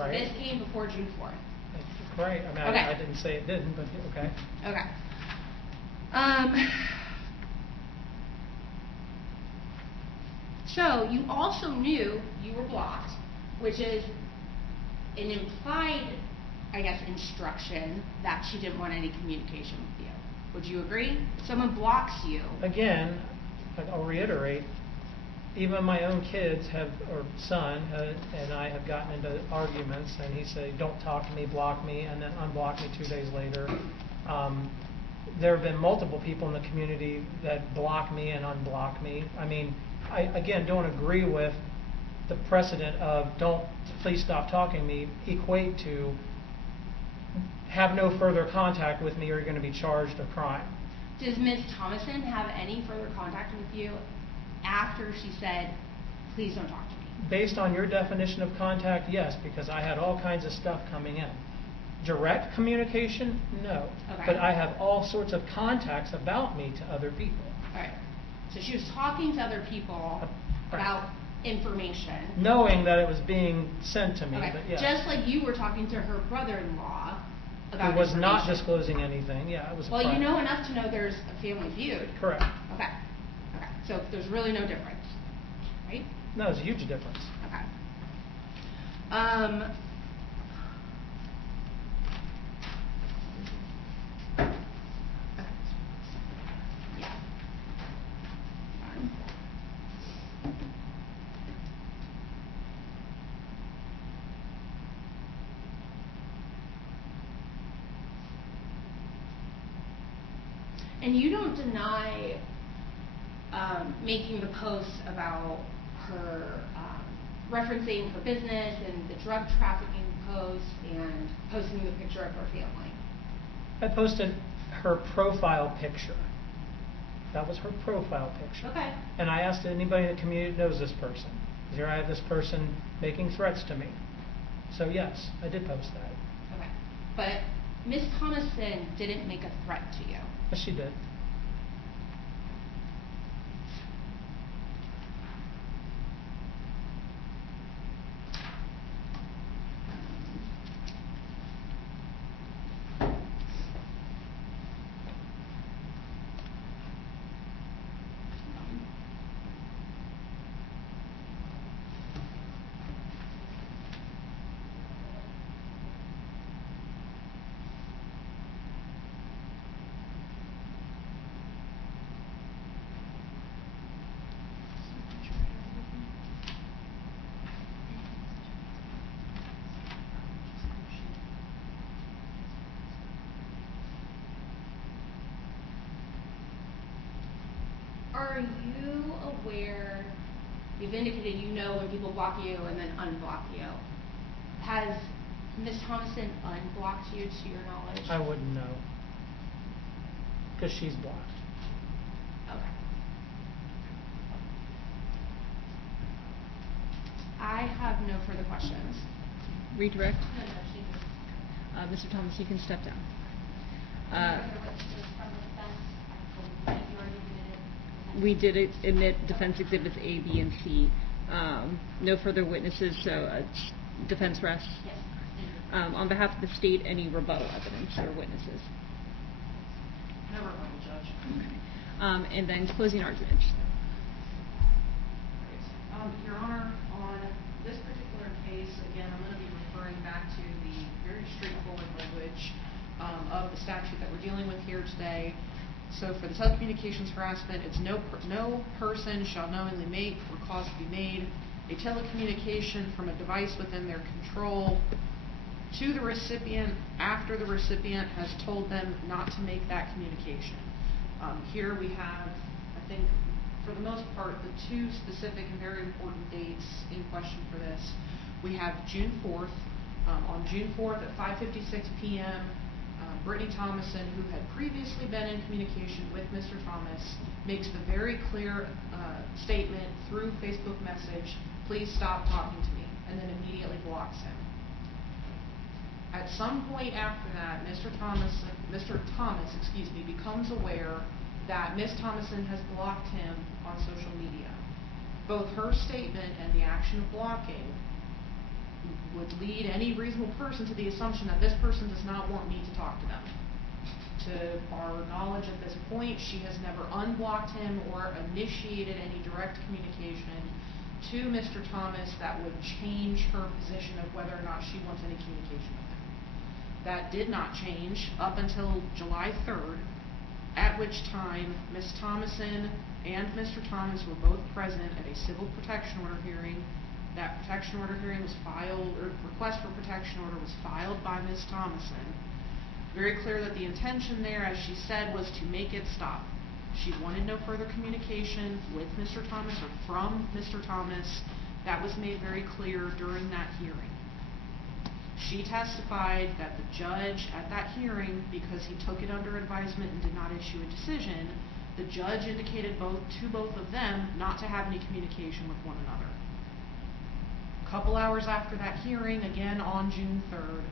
Right. So this came before June 4th. Right. I mean, Okay. I didn't say it didn't, but okay. Okay. So you also knew you were blocked, which is an implied, I guess, instruction that she didn't want any communication with you. Would you agree? If someone blocks you. Again, I'll reiterate, even my own kids or son and I have gotten into arguments, and he said, "Don't talk to me, block me," and then unblock me 2 days later. There have been multiple people in the community that block me and unblock me. I mean, I, again, don't agree with the precedent of please stop talking to me, equate to have no further contact with me or you're going to be charged a crime. Does Ms. Thomason have any further contact with you after she said, "Please don't talk to me"? Based on your definition of contact, yes, because I had all kinds of stuff coming in. Direct communication, no. Okay. But I have all sorts of contacts about me to other people. All right. So she was talking to other people Right. about information. Knowing that it was being sent to me, Okay. but yes. Just like you were talking to her brother-in-law about Who was not information. disclosing anything, yeah, it was Well, you private. know enough to know there's a family feud. Correct. Okay. Okay. So there's really no difference, right? No, there's a huge difference. Okay. Yeah. Fine. And you don't deny making the posts about her referencing her business and the drug trafficking post and posting the picture of her family. I posted her profile picture. That was her profile picture. Okay. And I asked anybody in the community that knows this person. Here I have this person making threats to me. So yes, I did post that. Okay. But Ms. Thomason didn't make a threat to you. Yes, she did. Are you aware, you've indicated you know when people block you and then unblock you. Has Ms. Thomason unblocked you to your knowledge? I wouldn't know, because she's blocked. Okay. I have no further questions. Redirect. No, no, she was. Mr. Thomas, you can step down. Any further witnesses from the defense? I believe you already admitted. We did admit defense exhibits A, B, and C. No further witnesses, so defense rests. Yes. Thank you. On behalf of the state, any rebuttal evidence or witnesses? No rebuttal, Judge. And then closing arguments. Your Honor, on this particular case, again, I'm going to be referring back to the very straightforward language of the statute that we're dealing with here today. So for the telecommunications harassment, it's no person shall knowingly make or cause to be made a telecommunication from a device within their control to the recipient after the recipient has told them not to make that communication. Here we have, I think, for the most part, the two specific and very important dates in question for this. We have June 4th. On June 4th at 5:56 p.m., Brittney Thomason, who had previously been in communication with Mr. Thomas, makes the very clear statement through Facebook message, "Please stop talking to me," and then immediately blocks him. At some point after that, Mr. Thomas, becomes aware that Ms. Thomason has blocked him on social media. Both her statement and the action of blocking would lead any reasonable person to the assumption that this person does not want me to talk to them. To our knowledge at this point, she has never unblocked him or initiated any direct communication to Mr. Thomas that would change her position of whether or not she wants any communication with him. That did not change up until July 3rd, at which time Ms. Thomason and Mr. Thomas were both present at a civil protection order hearing. That protection order hearing was filed, or request for protection order was filed by Ms. Thomason. Very clear that the intention there, as she said, was to make it stop. She wanted no further communication with Mr. Thomas or from Mr. Thomas. That was made very clear during that hearing. She testified that the judge at that hearing, because he took it under advisement and did not issue a decision, the judge indicated to both of them not to have any communication with one another. A couple hours after that hearing, again on June 3rd,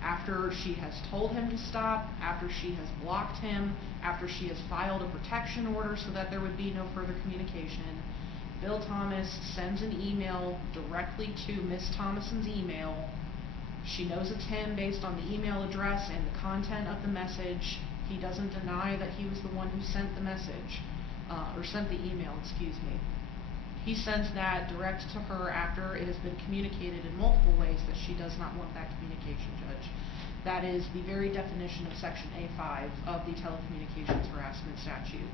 after she has told him to stop, after she has blocked him, after she has filed a protection order so that there would be no further communication, Bill Thomas sends an email directly to Ms. Thomason's email. She knows it's him based on the email address and the content of the message. He doesn't deny that he was the one who sent the message, or sent the email, excuse me. He sends that direct to her after it has been communicated in multiple ways that she does not want that communication, Judge. That is the very definition of Section A5 of the Telecommunications Harassment Statute.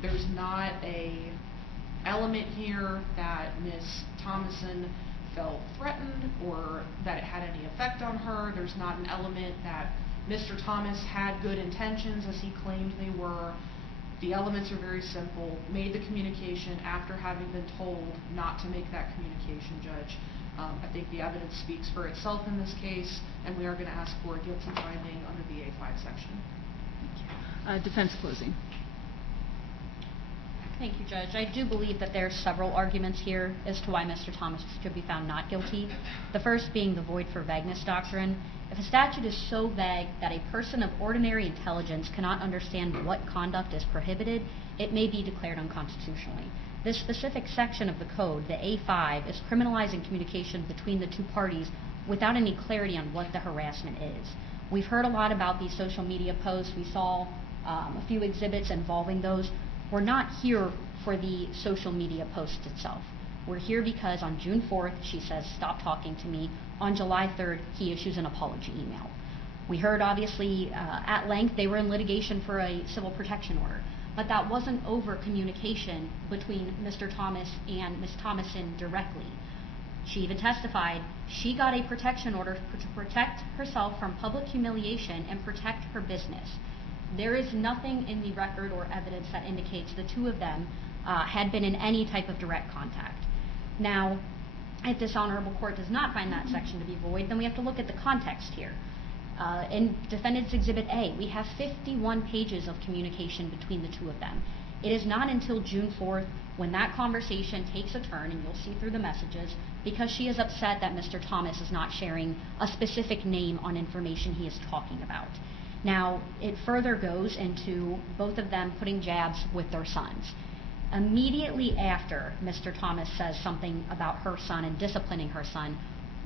There's not a element here that Ms. Thomason felt threatened or that it had any effect on her. There's not an element that Mr. Thomas had good intentions as he claimed they were. The elements are very simple. Made the communication after having been told not to make that communication, Judge. I think the evidence speaks for itself in this case, and we are going to ask for a guilty finding under the A5 section. Defense closing. Thank you, Judge. I do believe that there are several arguments here as to why Mr. Thomas should be found not guilty. The first being the void for vagueness doctrine. If a statute is so vague that a person of ordinary intelligence cannot understand what conduct is prohibited, it may be declared unconstitutionally. This specific section of the code, the A5, is criminalizing communication between the two parties without any clarity on what the harassment is. We've heard a lot about these social media posts. We saw a few exhibits involving those. We're not here for the social media post itself. We're here because on June 4th, she says, "Stop talking to me." On July 3rd, he issues an apology email. We heard, obviously, at length, they were in litigation for a civil protection order. But that wasn't over communication between Mr. Thomas and Ms. Thomason directly. She even testified she got a protection order to protect herself from public humiliation and protect her business. There is nothing in the record or evidence that indicates the two of them had been in any type of direct contact. Now, if this honorable court does not find that section to be void, then we have to look at the context here. In Defendant's Exhibit A, we have 51 pages of communication between the two of them. It is not until June 4th when that conversation takes a turn, and you'll see through the messages, because she is upset that Mr. Thomas is not sharing a specific name on information he is talking about. Now, it further goes into both of them putting jabs with their sons. Immediately after Mr. Thomas says something about her son and disciplining her son,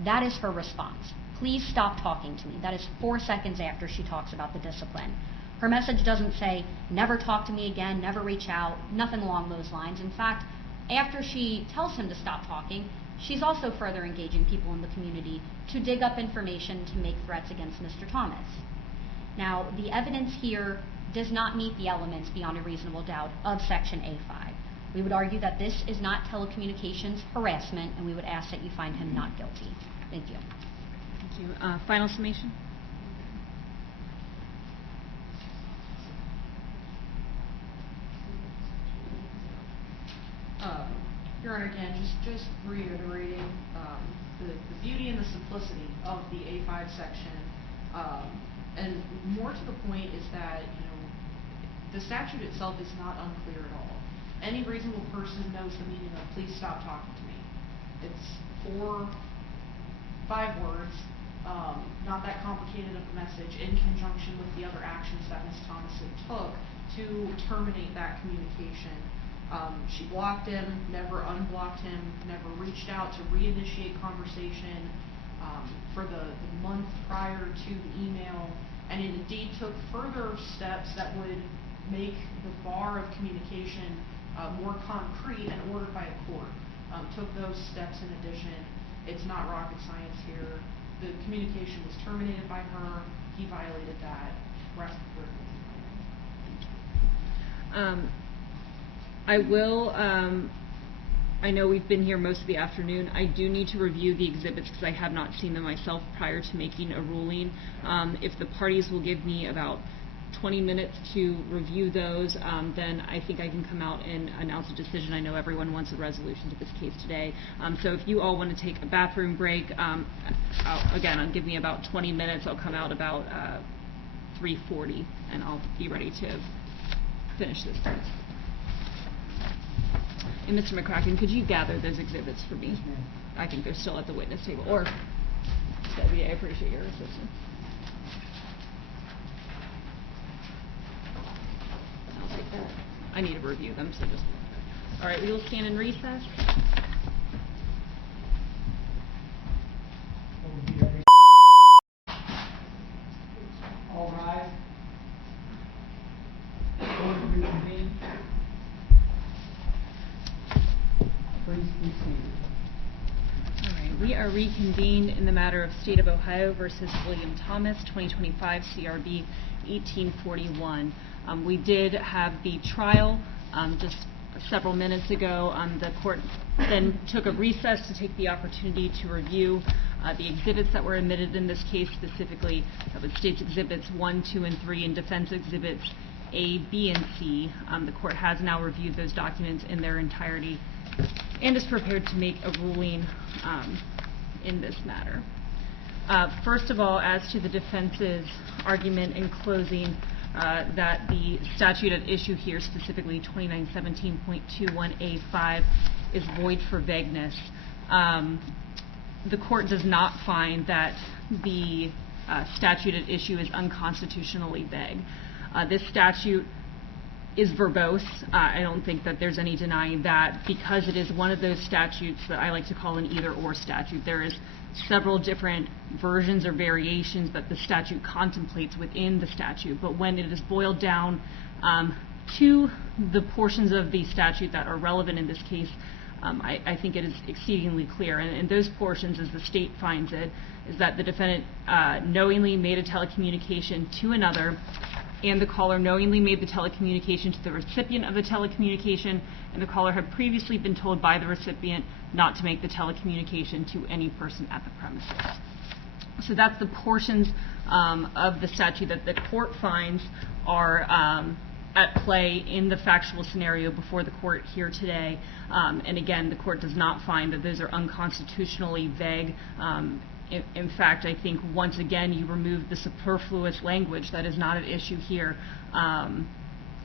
that is her response. Please stop talking to me. That is 4 seconds after she talks about the discipline. Her message doesn't say, never talk to me again, never reach out, nothing along those lines. In fact, after she tells him to stop talking, she's also further engaging people in the community to dig up information to make threats against Mr. Thomas. Now, the evidence here does not meet the elements beyond a reasonable doubt of Section A5. We would argue that this is not telecommunications harassment, and we would ask that you find him not guilty. Thank you. Thank you. Final summation? Your Honor, again, just reiterating the beauty and the simplicity of the A5 section, and more to the point is that, the statute itself is not unclear at all. Any reasonable person knows the meaning of "please stop talking to me." It's 4, 5 words, not that complicated of a message, in conjunction with the other actions that Ms. Thomason took to terminate that communication. She blocked him, never unblocked him, never reached out to reinitiate conversation for the month prior to the email, and it indeed took further steps that would make the bar of communication more concrete and ordered by a court. Took those steps in addition. It's not rocket science here. The communication was terminated by her. He violated that. Rest of the I will, I know we've been here most of the afternoon. I do need to review the exhibits because I have not seen them myself prior to making a ruling. If the parties will give me about 20 minutes to review those, then I think I can come out and announce a decision. I know everyone wants a resolution to this case today. So if you all want to take a bathroom break, I'll give me about 20 minutes. I'll come out about 3:40, and I'll be ready to finish this case. And Mr. McCracken, could you gather those exhibits for me? I think they're still at the witness table. Or, Debbie, I appreciate your assistance. I'll take that. I need to review them, so just... All right, we will stand in recess. All rise. Court is reconvened. Please be seated. All right, we are reconvened in the matter of State of Ohio versus William Thomas, 2025 CRB 1841. We did have the trial just several minutes ago. The court then took a recess to take the opportunity to review the exhibits that were admitted in this case, specifically that was State's Exhibits 1, 2, and 3, and Defense Exhibits A, B, and C. The court has now reviewed those documents in their entirety and is prepared to make a ruling in this matter. First of all, as to the defense's argument in closing that the statute at issue here, specifically 2917.21A5, is void for vagueness, the court does not find that the statute at issue is unconstitutionally vague. This statute is verbose. I don't think that there's any denying that, because it is one of those statutes that I like to call an either-or statute. There is several different versions or variations that the statute contemplates within the statute, but when it is boiled down to the portions of the statute that are relevant in this case, I think it is exceedingly clear. And those portions, as the state finds it, is that the defendant knowingly made a telecommunication to another, and the caller knowingly made the telecommunication to the recipient of the telecommunication, and the caller had previously been told by the recipient not to make the telecommunication to any person at the premises. So that's the portions of the statute that the court finds are at play in the factual scenario before the court here today. And again, the court does not find that those are unconstitutionally vague. In fact, I think once again you remove the superfluous language that is not at issue here.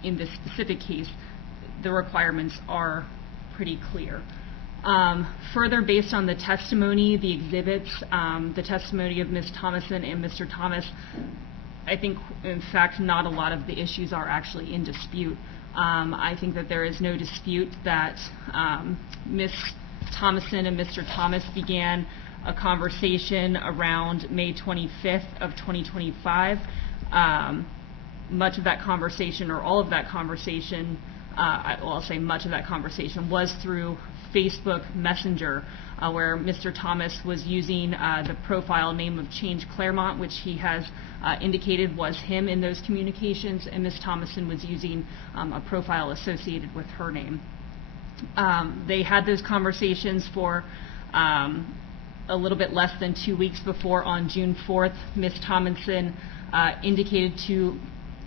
In this specific case, the requirements are pretty clear. Further, based on the testimony, the exhibits, the testimony of Ms. Thomason and Mr. Thomas, I think, in fact, not a lot of the issues are actually in dispute. I think that there is no dispute that Ms. Thomason and Mr. Thomas began a conversation around May 25th of 2025. Much of that conversation, or all of that conversation, I'll say much of that conversation, was through Facebook Messenger, where Mr. Thomas was using the profile name of Change Claremont, which he has indicated was him in those communications, and Ms. Thomason was using a profile associated with her name. They had those conversations for a little bit less than 2 weeks before, on June 4th, Ms. Thomason indicated to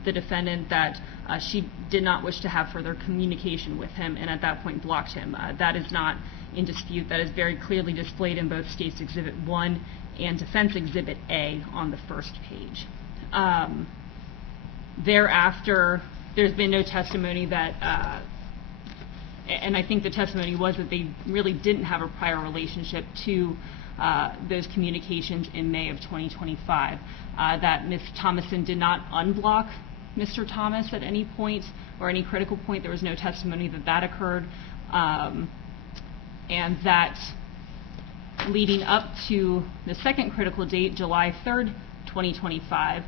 the defendant that she did not wish to have further communication with him, and at that point blocked him. That is not in dispute. That is very clearly displayed in both State's Exhibit 1 and Defense Exhibit A on the first page. Thereafter, there's been no testimony that, and I think the testimony was that they really didn't have a prior relationship to those communications in May of 2025, that Ms. Thomason did not unblock Mr. Thomas at any point, or any critical point. There was no testimony that that occurred, and that leading up to the second critical date, July 3rd, 2025,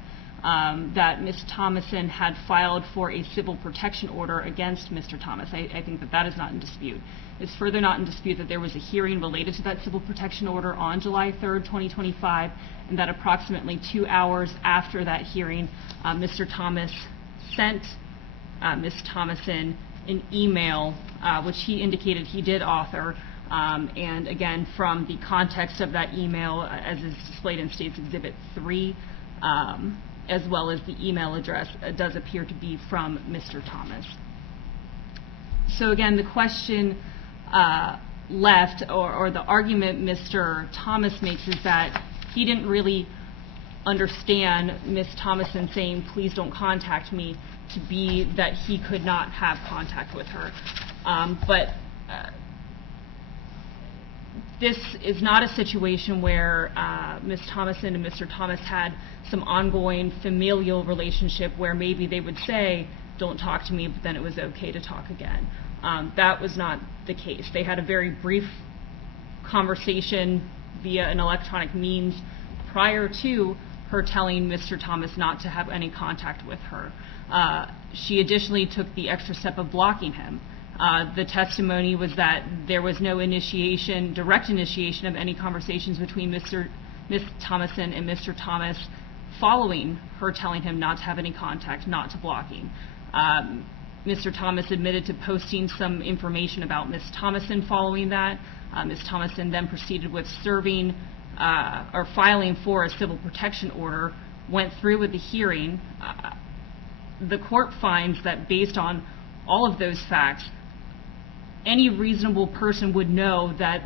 that Ms. Thomason had filed for a civil protection order against Mr. Thomas. I think that that is not in dispute. It's further not in dispute that there was a hearing related to that civil protection order on July 3rd, 2025, and that approximately 2 hours after that hearing, Mr. Thomas sent Ms. Thomason an email, which he indicated he did author, and again, from the context of that email, as is displayed in State's Exhibit 3, as well as the email address, does appear to be from Mr. Thomas. So again, the question left, or the argument Mr. Thomas makes, is that he didn't really understand Ms. Thomason saying, "Please don't contact me," to be that he could not have contact with her. But this is not a situation where Ms. Thomason and Mr. Thomas had some ongoing familial relationship where maybe they would say, "Don't talk to me," but then it was okay to talk again. That was not the case. They had a very brief conversation via an electronic means prior to her telling Mr. Thomas not to have any contact with her. She additionally took the extra step of blocking him. The testimony was that there was no initiation, direct initiation of any conversations between Ms. Thomason and Mr. Thomas following her telling him not to have any contact, not to blocking. Mr. Thomas admitted to posting some information about Ms. Thomason following that. Ms. Thomason then proceeded with serving or filing for a civil protection order, went through with the hearing. The court finds that based on all of those facts, any reasonable person would know that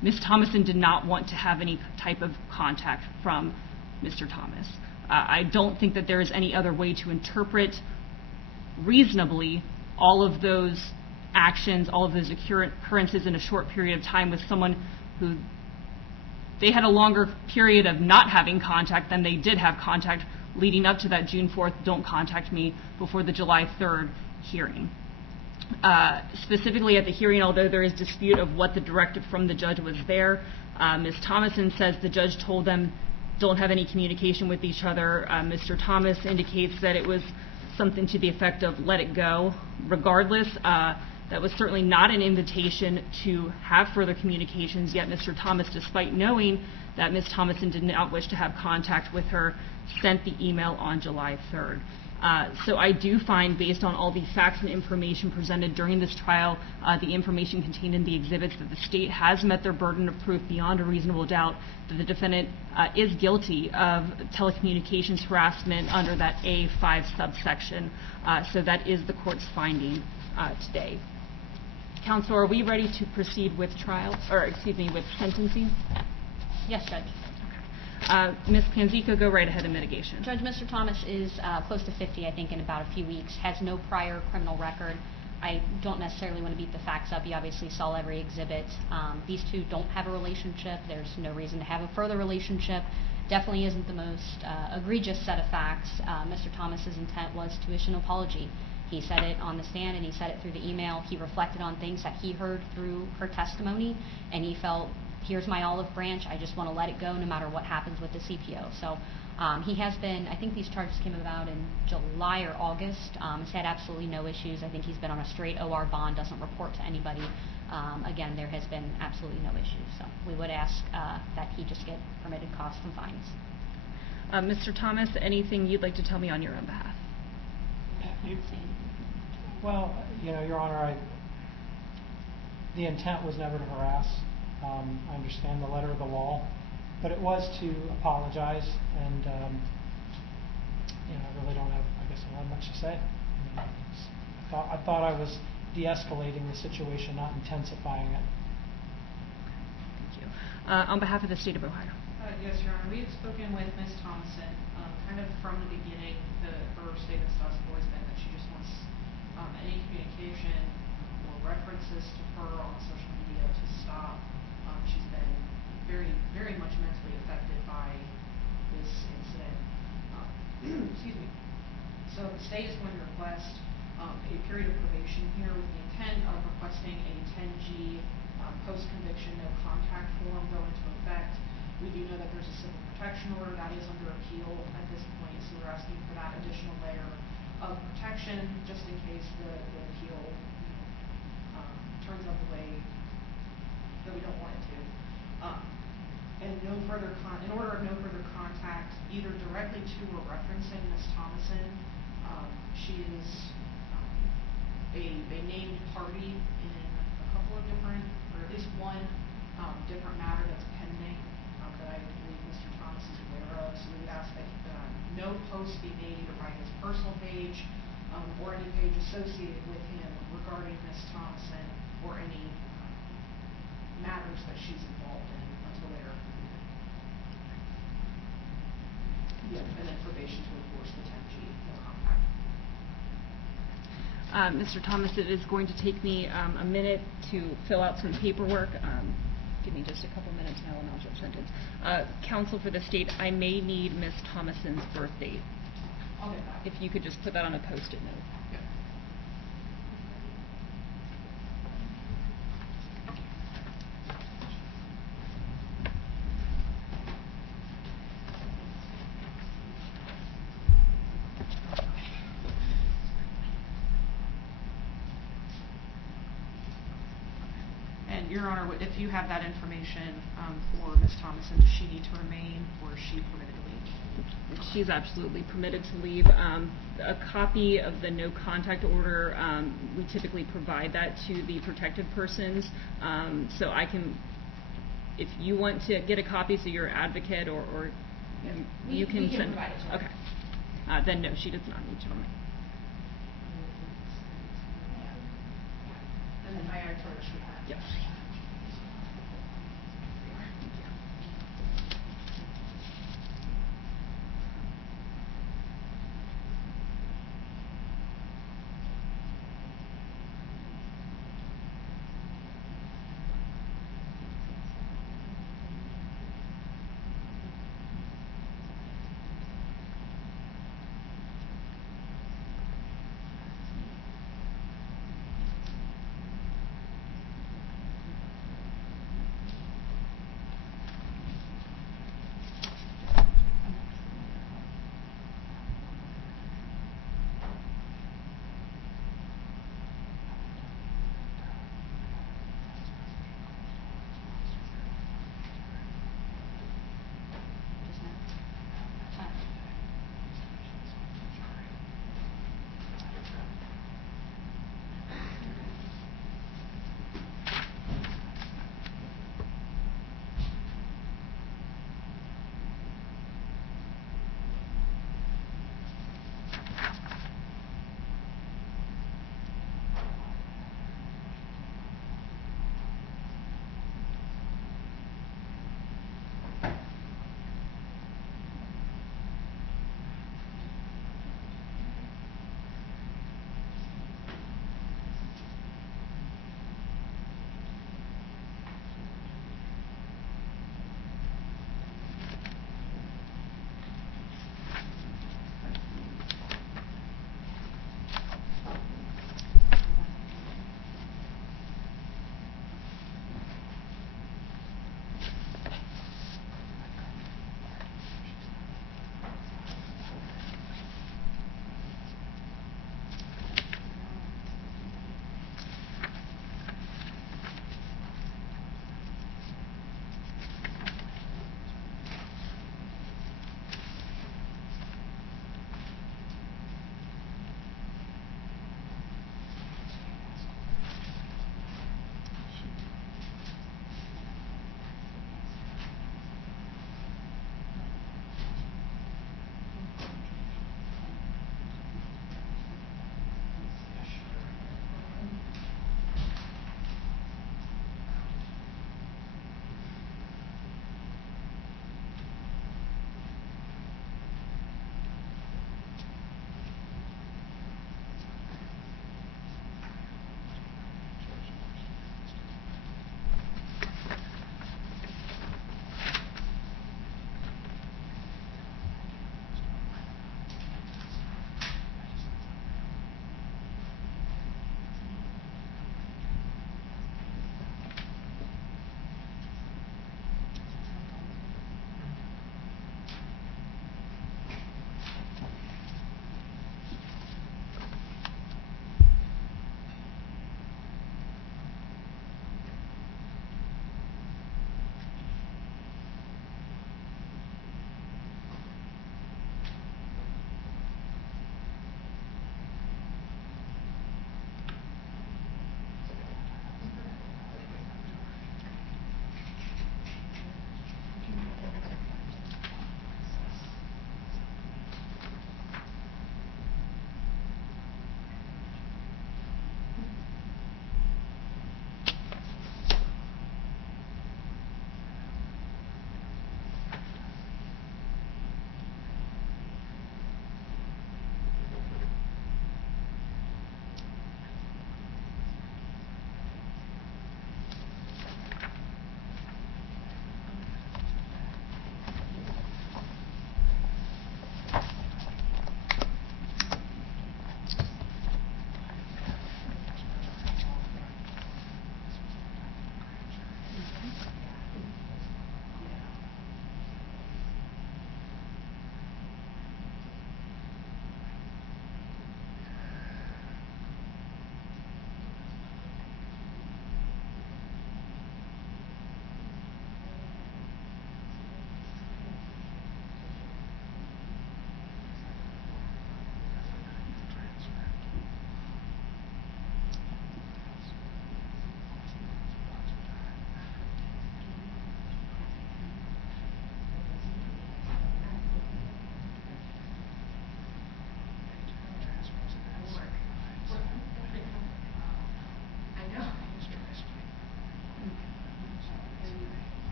Ms. Thomason did not want to have any type of contact from Mr. Thomas. I don't think that there is any other way to interpret reasonably all of those actions, all of those occurrences in a short period of time with someone who they had a longer period of not having contact than they did have contact leading up to that June 4th, "Don't contact me," before the July 3rd hearing. Specifically at the hearing, although there is dispute of what the directive from the judge was there, Ms. Thomason says the judge told them don't have any communication with each other. Mr. Thomas indicates that it was something to the effect of "let it go." Regardless, that was certainly not an invitation to have further communications, yet Mr. Thomas, despite knowing that Ms. Thomason did not wish to have contact with her, sent the email on July 3rd. So I do find, based on all the facts and information presented during this trial, the information contained in the exhibits, that the state has met their burden of proof beyond a reasonable doubt that the defendant is guilty of telecommunications harassment under that A5 subsection. So that is the court's finding today. Counsel, are we ready to proceed with trial, or excuse me, with sentencing? Yes, Judge. Ms. Panzica, go right ahead in mitigation. Judge, Mr. Thomas is close to 50, I think, in about a few weeks, has no prior criminal record. I don't necessarily want to beat the facts up. You obviously saw every exhibit. These two don't have a relationship. There's no reason to have a further relationship. Definitely isn't the most egregious set of facts. Mr. Thomas's intent was to issue an apology. He said it on the stand, and he said it through the email. He reflected on things that he heard through her testimony, and he felt, here's my olive branch, I just want to let it go no matter what happens with the CPO. So he has been, I think these charges came about in July or August. He's had absolutely no issues. I think he's been on a straight OR bond, doesn't report to anybody. Again, there has been absolutely no issues. So we would ask that he just get permitted costs and fines. Mr. Thomas, anything you'd like to tell me on your own behalf? Well, Your Honor, the intent was never to harass. I understand the letter of the law, but it was to apologize, and I really don't have, I guess, I don't have much to say. I thought I was de-escalating the situation, not intensifying it. Thank you. On behalf of the State of Ohio. Yes, Your Honor. We had spoken with Ms. Thomason kind of from the beginning. Her statements to us have always been that she just wants any communication or references to her on social media to stop. She's been very, very much mentally affected by this incident. Excuse me. So the state is going to request a period of probation here with the intent of requesting a 10G post-conviction no contact form go into effect. We do know that there's a civil protection order that is under appeal at this point, so we're asking for that additional layer of protection just in case the appeal turns out the way that we don't want it to. And in order of no further contact, either directly to or referencing Ms. Thomason, she is a named party in a couple of different, or at least one different matter that's pending that I believe Mr. Thomas is aware of. So we would ask that no post be made or by his personal page or any page associated with him regarding Ms. Thomason or any matters that she's involved in until they're and then probation to enforce the 10G no contact. Mr. Thomas, it is going to take me a minute to fill out some paperwork. Give me just a couple minutes now and I'll jump sentence. Counsel for the state, I may need Ms. Thomason's birth date. I'll get that. If you could just put that on a post-it note. Yep. And Your Honor, if you have that information for Ms. Thomason, does she need to remain or is she permitted to leave? She's absolutely permitted to leave. A copy of the no contact order, we typically provide that to the protected persons. So I can, if you want to get a copy so you're an advocate or you can we can send. provide it to her. Okay. Then no, she does not need to remain. And then I told her she had. Yes.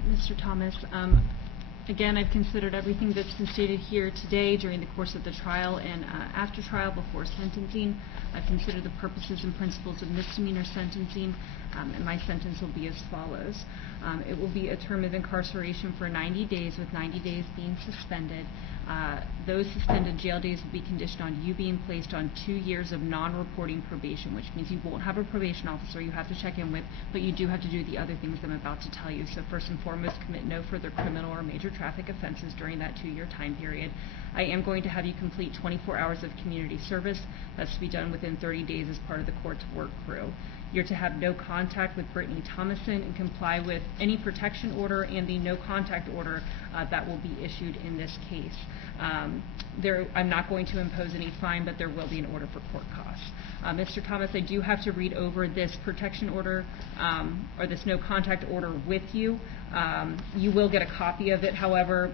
right, Mr. Thomas. Again, I've considered everything that's been stated here today during the course of the trial and after trial before sentencing. I've considered the purposes and principles of misdemeanor sentencing, and my sentence will be as follows. It will be a term of incarceration for 90 days, with 90 days being suspended. Those suspended jail days will be conditioned on you being placed on 2 years of non-reporting probation, which means you won't have a probation officer you have to check in with, but you do have to do the other things I'm about to tell you. So first and foremost, commit no further criminal or major traffic offenses during that 2-year time period. I am going to have you complete 24 hours of community service. That's to be done within 30 days as part of the court's work crew. You're to have no contact with Brittney Thomason and comply with any protection order and the no contact order that will be issued in this case. I'm not going to impose any fine, but there will be an order for court costs. Mr. Thomas, I do have to read over this protection order or this no contact order with you. You will get a copy of it, however,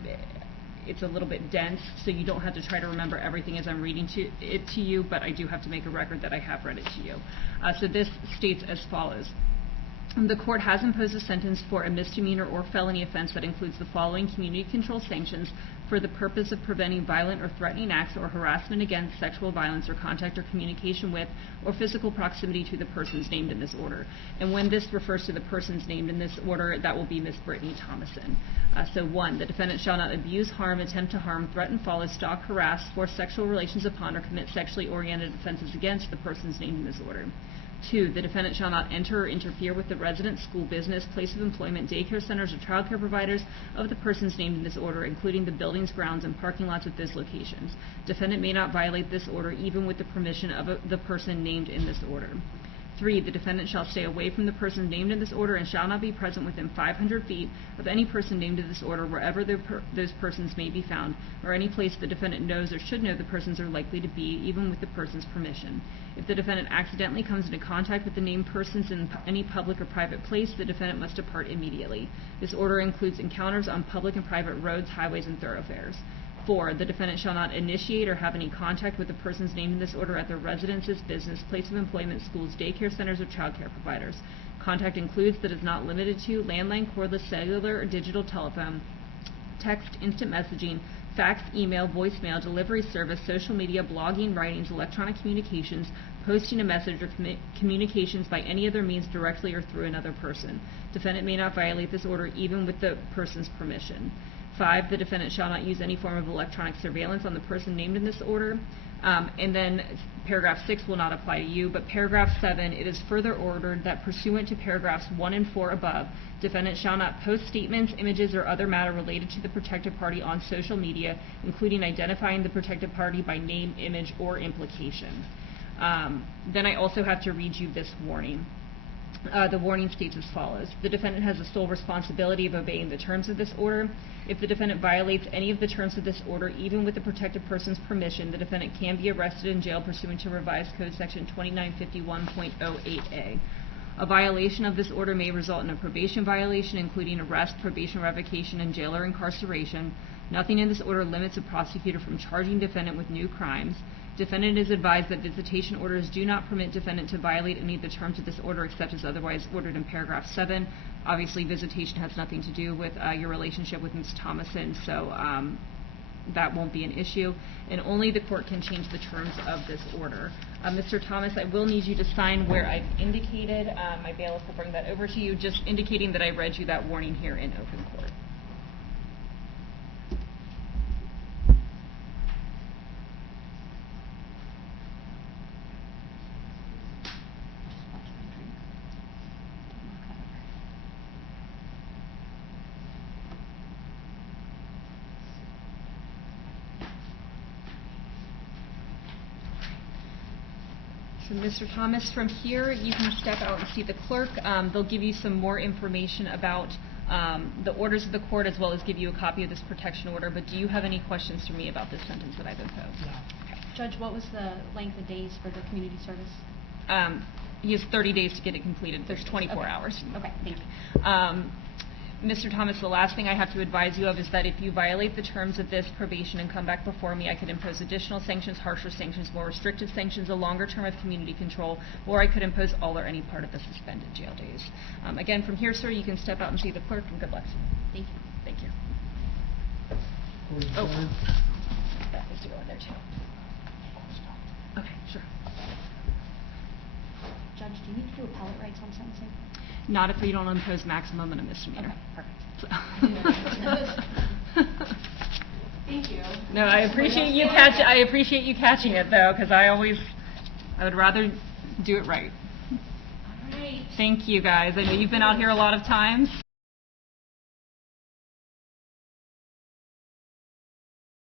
it's a little bit dense, so you don't have to try to remember everything as I'm reading it to you, but I do have to make a record that I have read it to you. So this states as follows. The court has imposed a sentence for a misdemeanor or felony offense that includes the following community control sanctions for the purpose of preventing violent or threatening acts or harassment against, sexual violence or contact or communication with, or physical proximity to the persons named in this order. And when this refers to the persons named in this order, that will be Ms. Brittney Thomason. So 1, the defendant shall not abuse, harm, attempt to harm, threaten, follow, stalk, harass, force sexual relations upon, or commit sexually oriented offenses against the persons named in this order. 2, the defendant shall not enter or interfere with the residence, school, business, place of employment, daycare centers, or child care providers of the persons named in this order, including the buildings, grounds, and parking lots of those locations. Defendant may not violate this order even with the permission of the person named in this order. 3, the defendant shall stay away from the person named in this order and shall not be present within 500 feet of any person named in this order wherever those persons may be found, or any place the defendant knows or should know the persons are likely to be, even with the person's permission. If the defendant accidentally comes into contact with the named persons in any public or private place, the defendant must depart immediately. This order includes encounters on public and private roads, highways, and thoroughfares. 4, the defendant shall not initiate or have any contact with the persons named in this order at their residences, business, place of employment, schools, daycare centers, or child care providers. Contact includes, but is not limited to, landline, cordless, cellular, or digital telephone, text, instant messaging, fax, email, voicemail, delivery service, social media, blogging, writings, electronic communications, posting a message, or communications by any other means directly or through another person. Defendant may not violate this order even with the person's permission. 5, the defendant shall not use any form of electronic surveillance on the person named in this order. And then paragraph 6 will not apply to you, but paragraph 7, it is further ordered that pursuant to paragraphs 1 and 4 above, defendant shall not post statements, images, or other matter related to the protected party on social media, including identifying the protected party by name, image, or implication. Then I also have to read you this warning. The warning states as follows. The defendant has the sole responsibility of obeying the terms of this order. If the defendant violates any of the terms of this order, even with the protected person's permission, the defendant can be arrested and jailed pursuant to Revised Code Section 2951.08a. A violation of this order may result in a probation violation, including arrest, probation revocation, and jail or incarceration. Nothing in this order limits a prosecutor from charging defendant with new crimes. Defendant is advised that visitation orders do not permit defendant to violate any of the terms of this order except as otherwise ordered in paragraph 7. Obviously, visitation has nothing to do with your relationship with Ms. Thomason, so that won't be an issue. And only the court can change the terms of this order. Mr. Thomas, I will need you to sign where I've indicated. My bailiff will bring that over to you, just indicating that I read you that warning here in open court. So Mr. Thomas, from here you can step out and see the clerk. They'll give you some more information about the orders of the court as well as give you a copy of this protection order. But do you have any questions for me about this sentence that I've imposed? No. Okay. Judge, what was the length of days for the community service? He has 30 days to get it completed. There's 24 Okay. hours. Okay, thank you. Mr. Thomas, the last thing I have to advise you of is that if you violate the terms of this probation and come back before me, I could impose additional sanctions, harsher sanctions, more restrictive sanctions, a longer term of community control, or I could impose all or any part of the suspended jail days. Again, from here, sir, you can step out and see the clerk, and good luck. Thank you. Thank you. Oh, that needs to go in there too. Okay, sure. Judge, do you need to do appellate rights on sentencing? Not if you don't impose maximum and a misdemeanor. Okay, perfect. Thank you. No, I appreciate you catching it though, because I would rather do it right. All right. Thank you guys. I know you've been out here a lot of times.